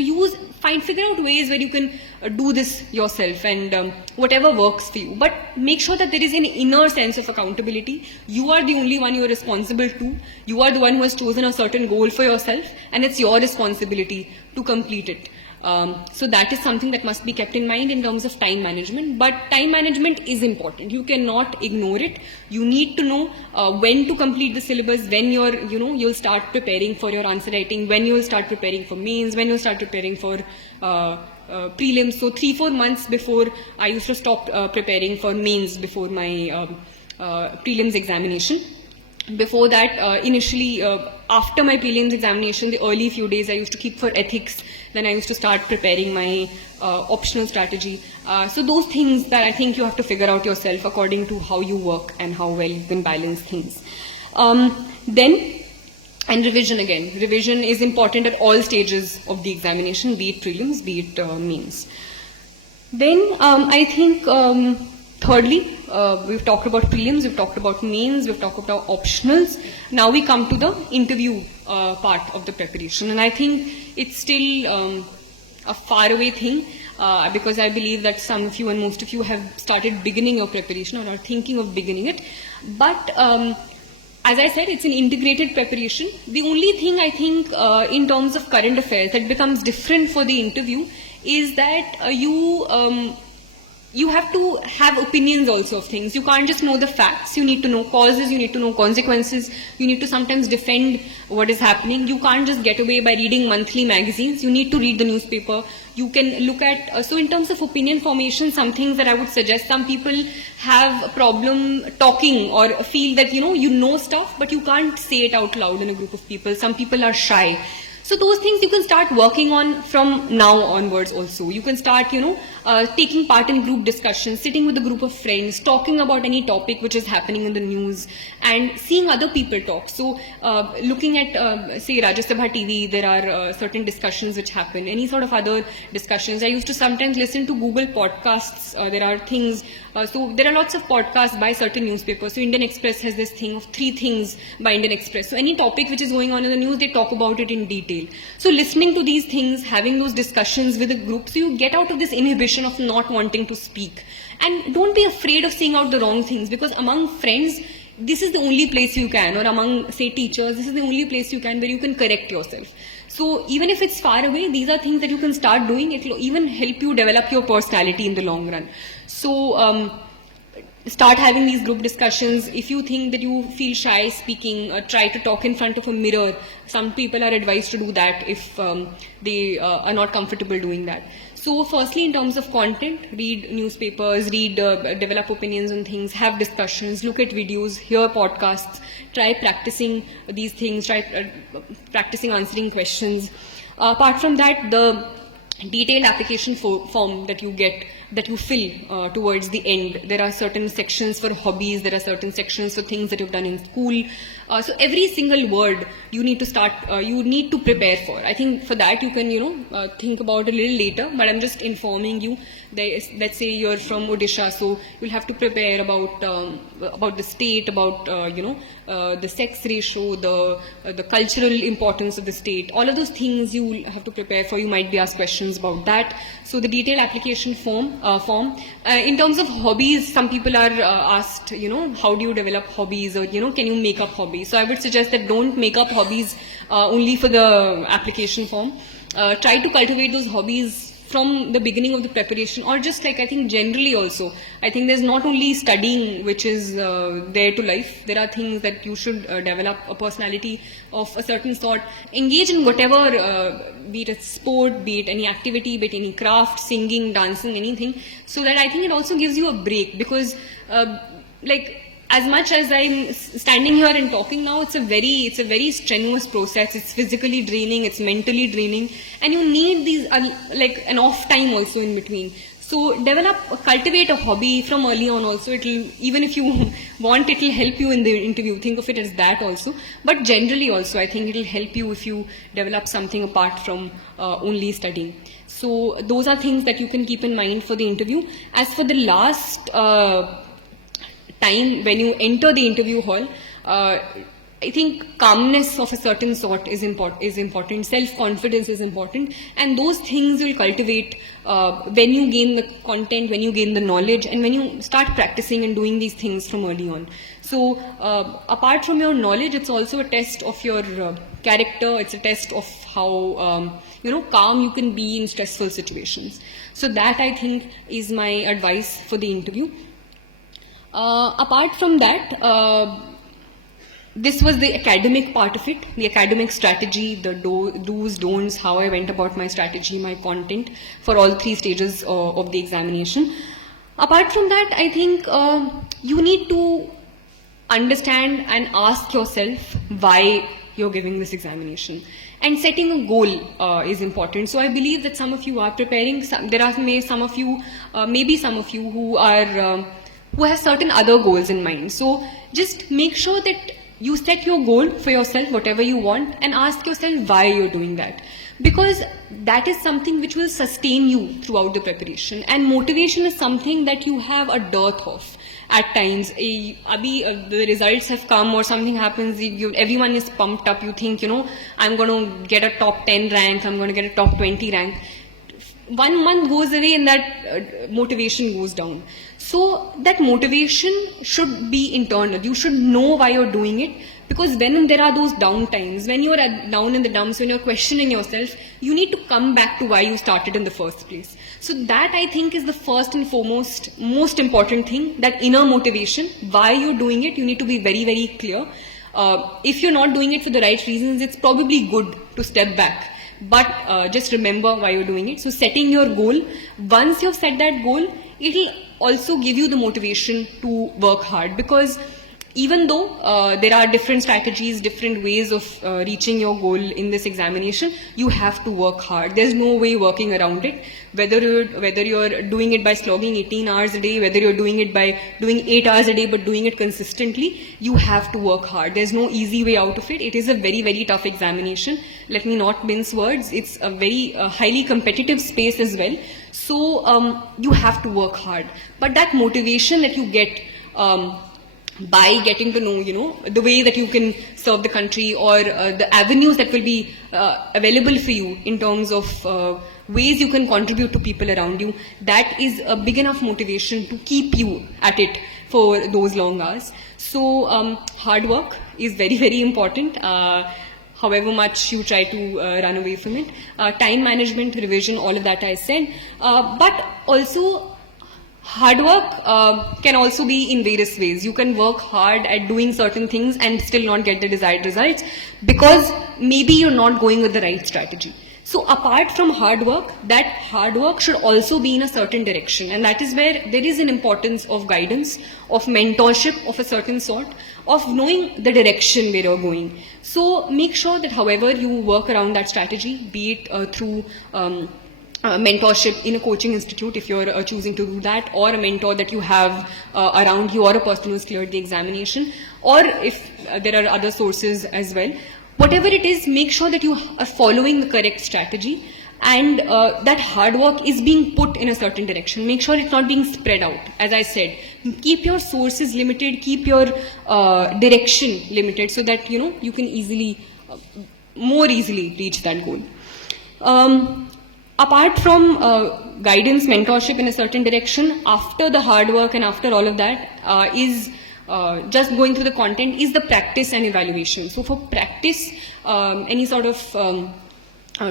figure out ways where you can do this yourself, and whatever works for you. But make sure that there is an inner sense of accountability. You are the only one you are responsible to. You are the one who has chosen a certain goal for yourself, and it's your responsibility to complete it. So that is something that must be kept in mind in terms of time management. But time management is important. You cannot ignore it. You need to know when to complete the syllabus, when you'll start preparing for your answer writing, when you'll start preparing for mains, when you'll start preparing for prelims. So 3-4 months before, I used to stop preparing for mains before my prelims examination. Before that, initially, after my prelims examination, the early few days I used to keep for ethics. Then I used to start preparing my optional strategy. So those things that I think you have to figure out yourself according to how you work and how well you can balance things. And revision again. Revision is important at all stages of the examination, be it prelims, be it mains. Then I think thirdly, we've talked about prelims, we've talked about mains, we've talked about optionals. Now we come to the interview part of the preparation. And I think it's still a faraway thing because I believe that some of you and most of you have started beginning your preparation or are thinking of beginning it. But as I said, it's an integrated preparation. The only thing I think in terms of current affairs that becomes different for the interview is that you have to have opinions also of things. You can't just know the facts. You need to know causes, you need to know consequences, you need to sometimes defend what is happening. You can't just get away by reading monthly magazines. You need to read the newspaper. You can look at, so in terms of opinion formation, some things that I would suggest, some people have a problem talking or feel that, you know stuff, but you can't say it out loud in a group of people. Some people are shy. So those things you can start working on from now onwards also. You can start, taking part in group discussions, sitting with a group of friends, talking about any topic which is happening in the news and seeing other people talk. So looking at, say, Rajya Sabha TV, there are certain discussions which happen, any sort of other discussions. I used to sometimes listen to Google podcasts. There are things, so there are lots of podcasts by certain newspapers. So Indian Express has this thing of 3 things by Indian Express. So any topic which is going on in the news, they talk about it in detail. So listening to these things, having those discussions with a group, so you get out of this inhibition of not wanting to speak. And don't be afraid of saying out the wrong things, because among friends, this is the only place you can, or among, say, teachers, this is the only place you can where you can correct yourself. So even if it's far away, these are things that you can start doing. It will even help you develop your personality in the long run. So start having these group discussions. If you think that you feel shy speaking, try to talk in front of a mirror. Some people are advised to do that if they are not comfortable doing that. So firstly, in terms of content, read newspapers, develop opinions on things, have discussions, look at videos, hear podcasts, try practicing these things, try practicing answering questions. Apart from that, the detailed application form that you get, that you fill towards the end. There are certain sections for hobbies, there are certain sections for things that you've done in school. So every single word you need to you need to prepare for. I think for that you can, think about a little later, but I'm just informing you. Let's say you're from Odisha, so you'll have to prepare about the state, about, the sex ratio, the cultural importance of the state. All of those things you have to prepare for. You might be asked questions about that. So the detailed application form. In terms of hobbies, some people are asked, how do you develop hobbies, or, can you make up hobbies? So I would suggest that don't make up hobbies only for the application form. Try to cultivate those hobbies from the beginning of the preparation, or just like I think generally also. I think there's not only studying which is there to life. There are things that you should develop a personality of a certain sort. Engage in whatever, be it a sport, be it any activity, be it any craft, singing, dancing, anything. So that I think it also gives you a break, because as much as I'm standing here and talking now, it's a very strenuous process. It's physically draining, it's mentally draining, and you need these an off time also in between. So cultivate a hobby from early on also. Even if you want, it'll help you in the interview. Think of it as that also. But generally also, I think it'll help you if you develop something apart from only studying. So those are things that you can keep in mind for the interview. As for the last time when you enter the interview hall, I think calmness of a certain sort is important. Self-confidence is important, and those things will cultivate when you gain the content, when you gain the knowledge, and when you start practicing and doing these things from early on. So apart from your knowledge, it's also a test of your character. It's a test of how calm you can be in stressful situations. So that, I think, is my advice for the interview. Apart from that, this was the academic part of it, the academic strategy, the do's, don'ts, how I went about my strategy, my content for all 3 stages of the examination. Apart from that, I think you need to understand and ask yourself why you're giving this examination. And setting a goal is important. So I believe that some of you are preparing. There are maybe some of you who have certain other goals in mind. So just make sure that you set your goal for yourself, whatever you want, and ask yourself why you're doing that. Because that is something which will sustain you throughout the preparation. And motivation is something that you have a dearth of at times. The results have come or something happens, everyone is pumped up, you think, I'm going to get a top 10 rank, I'm going to get a top 20 rank. 1 month goes away and that motivation goes down. So that motivation should be internal. You should know why you're doing it, because when there are those down times, when you're down in the dumps, when you're questioning yourself, you need to come back to why you started in the first place. So that, I think, is the first and foremost, most important thing, that inner motivation, why you're doing it. You need to be very, very clear. If you're not doing it for the right reasons, it's probably good to step back. But just remember why you're doing it. So setting your goal, once you've set that goal, it'll also give you the motivation to work hard, because even though there are different strategies, different ways of reaching your goal in this examination, you have to work hard. There's no way working around it. Whether you're doing it by slogging 18 hours a day, whether you're doing it by doing 8 hours a day but doing it consistently, you have to work hard. There's no easy way out of it. It is a very, very tough examination. Let me not mince words. It's a very highly competitive space as well. So you have to work hard. But that motivation that you get by getting to know, the way that you can serve the country, or the avenues that will be available for you in terms of ways you can contribute to people around you, that is a big enough motivation to keep you at it for those long hours. So hard work is very, very important. However much you try to run away from it. Time management, revision, all of that I said. But also, hard work can also be in various ways. You can work hard at doing certain things and still not get the desired results, because maybe you're not going with the right strategy. So apart from hard work, that hard work should also be in a certain direction, and that is where there is an importance of guidance, of mentorship of a certain sort, of knowing the direction where you're going. So make sure that however you work around that strategy, be it through mentorship in a coaching institute, if you're choosing to do that, or a mentor that you have around you, or a person who's cleared the examination, or if there are other sources as well. Whatever it is, make sure that you are following the correct strategy, and that hard work is being put in a certain direction. Make sure it's not being spread out. As I said, keep your sources limited, keep your direction limited, so that you can more easily reach that goal. Apart from guidance, mentorship in a certain direction, after the hard work and after all of that is just going through the content, is the practice and evaluation. So for practice, any sort of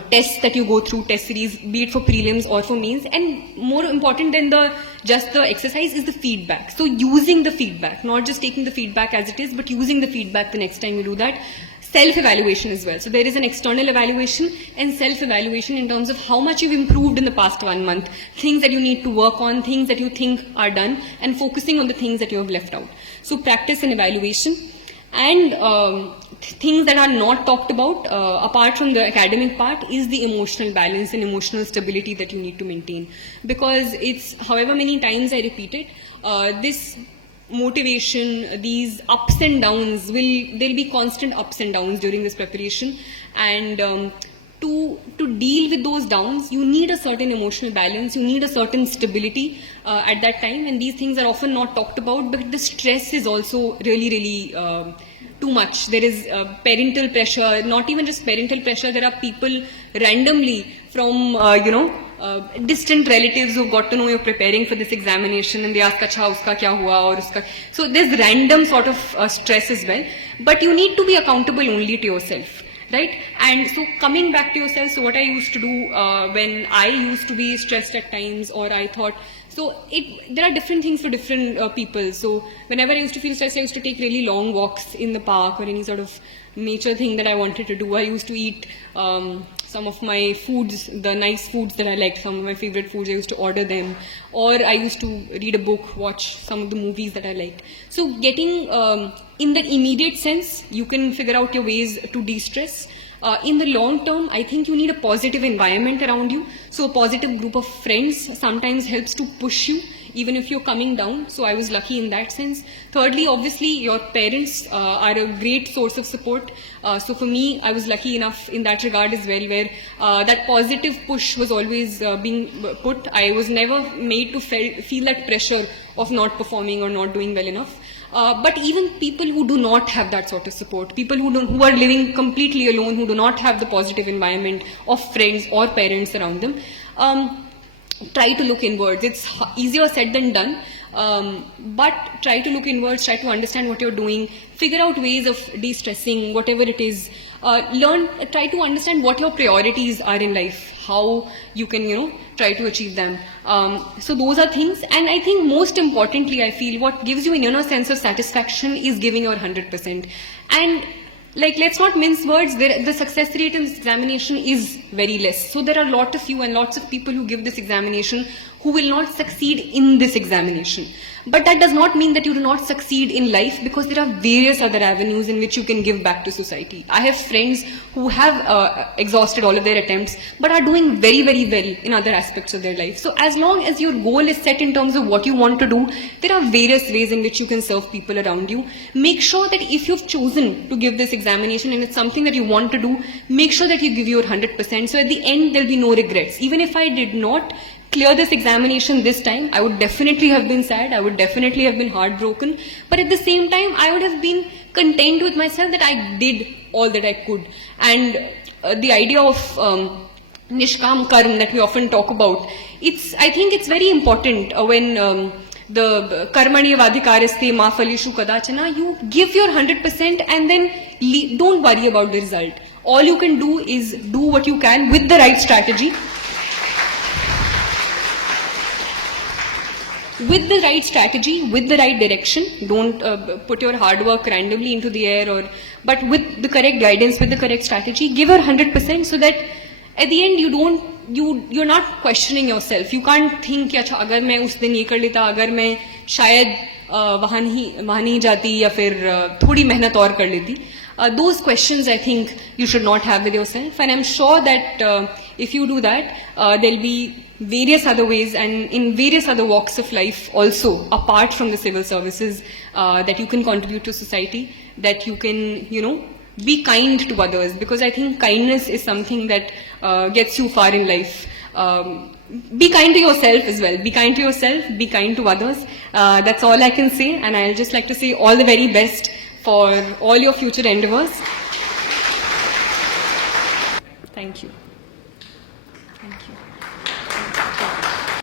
tests that you go through, test series, be it for prelims or for mains, and more important than just the exercise is the feedback. So using the feedback, not just taking the feedback as it is, but using the feedback the next time you do that. Self-evaluation as well. So there is an external evaluation and self-evaluation in terms of how much you've improved in the past 1 month, things that you need to work on, things that you think are done, and focusing on the things that you have left out. So practice and evaluation. And things that are not talked about, apart from the academic part, is the emotional balance and emotional stability that you need to maintain. Because it's, however many times I repeat it, this motivation, these ups and downs, there'll be constant ups and downs during this preparation. And to deal with those downs, you need a certain emotional balance, you need a certain stability at that time, and these things are often not talked about, but the stress is also really too much. There is parental pressure, not even just parental pressure, there are people randomly from, distant relatives who got to know you're preparing for this examination, and they ask, acha, uska kya hua, or uska. So there's random sort of stress as well, but you need to be accountable only to yourself. Right? And so coming back to yourself, so what I used to do when I used to be stressed at times, or I thought, so there are different things for different people. So whenever I used to feel stressed, I used to take really long walks in the park or any sort of nature thing that I wanted to do. I used to eat some of my foods, the nice foods that I liked, some of my favorite foods, I used to order them. Or I used to read a book, watch some of the movies that I liked. So getting, in the immediate sense, you can figure out your ways to de-stress. In the long term, I think you need a positive environment around you. So a positive group of friends sometimes helps to push you, even if you're coming down. So I was lucky in that sense. Thirdly, obviously, your parents are a great source of support. So for me, I was lucky enough in that regard as well, where that positive push was always being put. I was never made to feel that pressure of not performing or not doing well enough. But even people who do not have that sort of support, people who are living completely alone, who do not have the positive environment of friends or parents around them, try to look inwards. It's easier said than done, but try to look inwards, try to understand what you're doing, figure out ways of de-stressing, whatever it is. Try to understand what your priorities are in life, how you can, try to achieve them. So those are things, and I think most importantly, I feel what gives you an inner sense of satisfaction is giving your 100%. And let's not mince words, the success rate in this examination is very less. So there are a lot of you and lots of people who give this examination who will not succeed in this examination. But that does not mean that you do not succeed in life, because there are various other avenues in which you can give back to society. I have friends who have exhausted all of their attempts, but are doing very well in other aspects of their life. So as long as your goal is set in terms of what you want to do, there are various ways in which you can serve people around you. Make sure that if you've chosen to give this examination and it's something that you want to do, make sure that you give your 100%. So at the end, there'll be no regrets. Even if I did not clear this examination this time, I would definitely have been sad, I would definitely have been heartbroken, but at the same time, I would have been content with myself that I did all that I could. And the idea of Nishkam Karm that we often talk about, I think it's very important when the Karmani Vadhikaraste Ma Phalishu Kadachana, you give your 100% and then don't worry about the result. All you can do is do what you can with the right strategy. With the right strategy, with the right direction. Don't put your hard work randomly into the air, but with the correct guidance, with the correct strategy, give your 100% so that at the end you're not questioning yourself. You can't think, अच्छा अगर मैं उस दिन ये कर लेता, अगर मैं शायद वहाँ नहीं जाती, या फिर थोड़ी मेहनत और कर लेती. Those questions I think you should not have with yourself, and I'm sure that if you do that, there'll be various other ways and in various other walks of life also, apart from the civil services, that you can contribute to society, that you can, be kind to others, because I think kindness is something that gets you far in life. Be kind to yourself as well. Be kind to yourself, be kind to others. That's all I can say, and I'll just like to say all the very best for all your future endeavors. Thank you.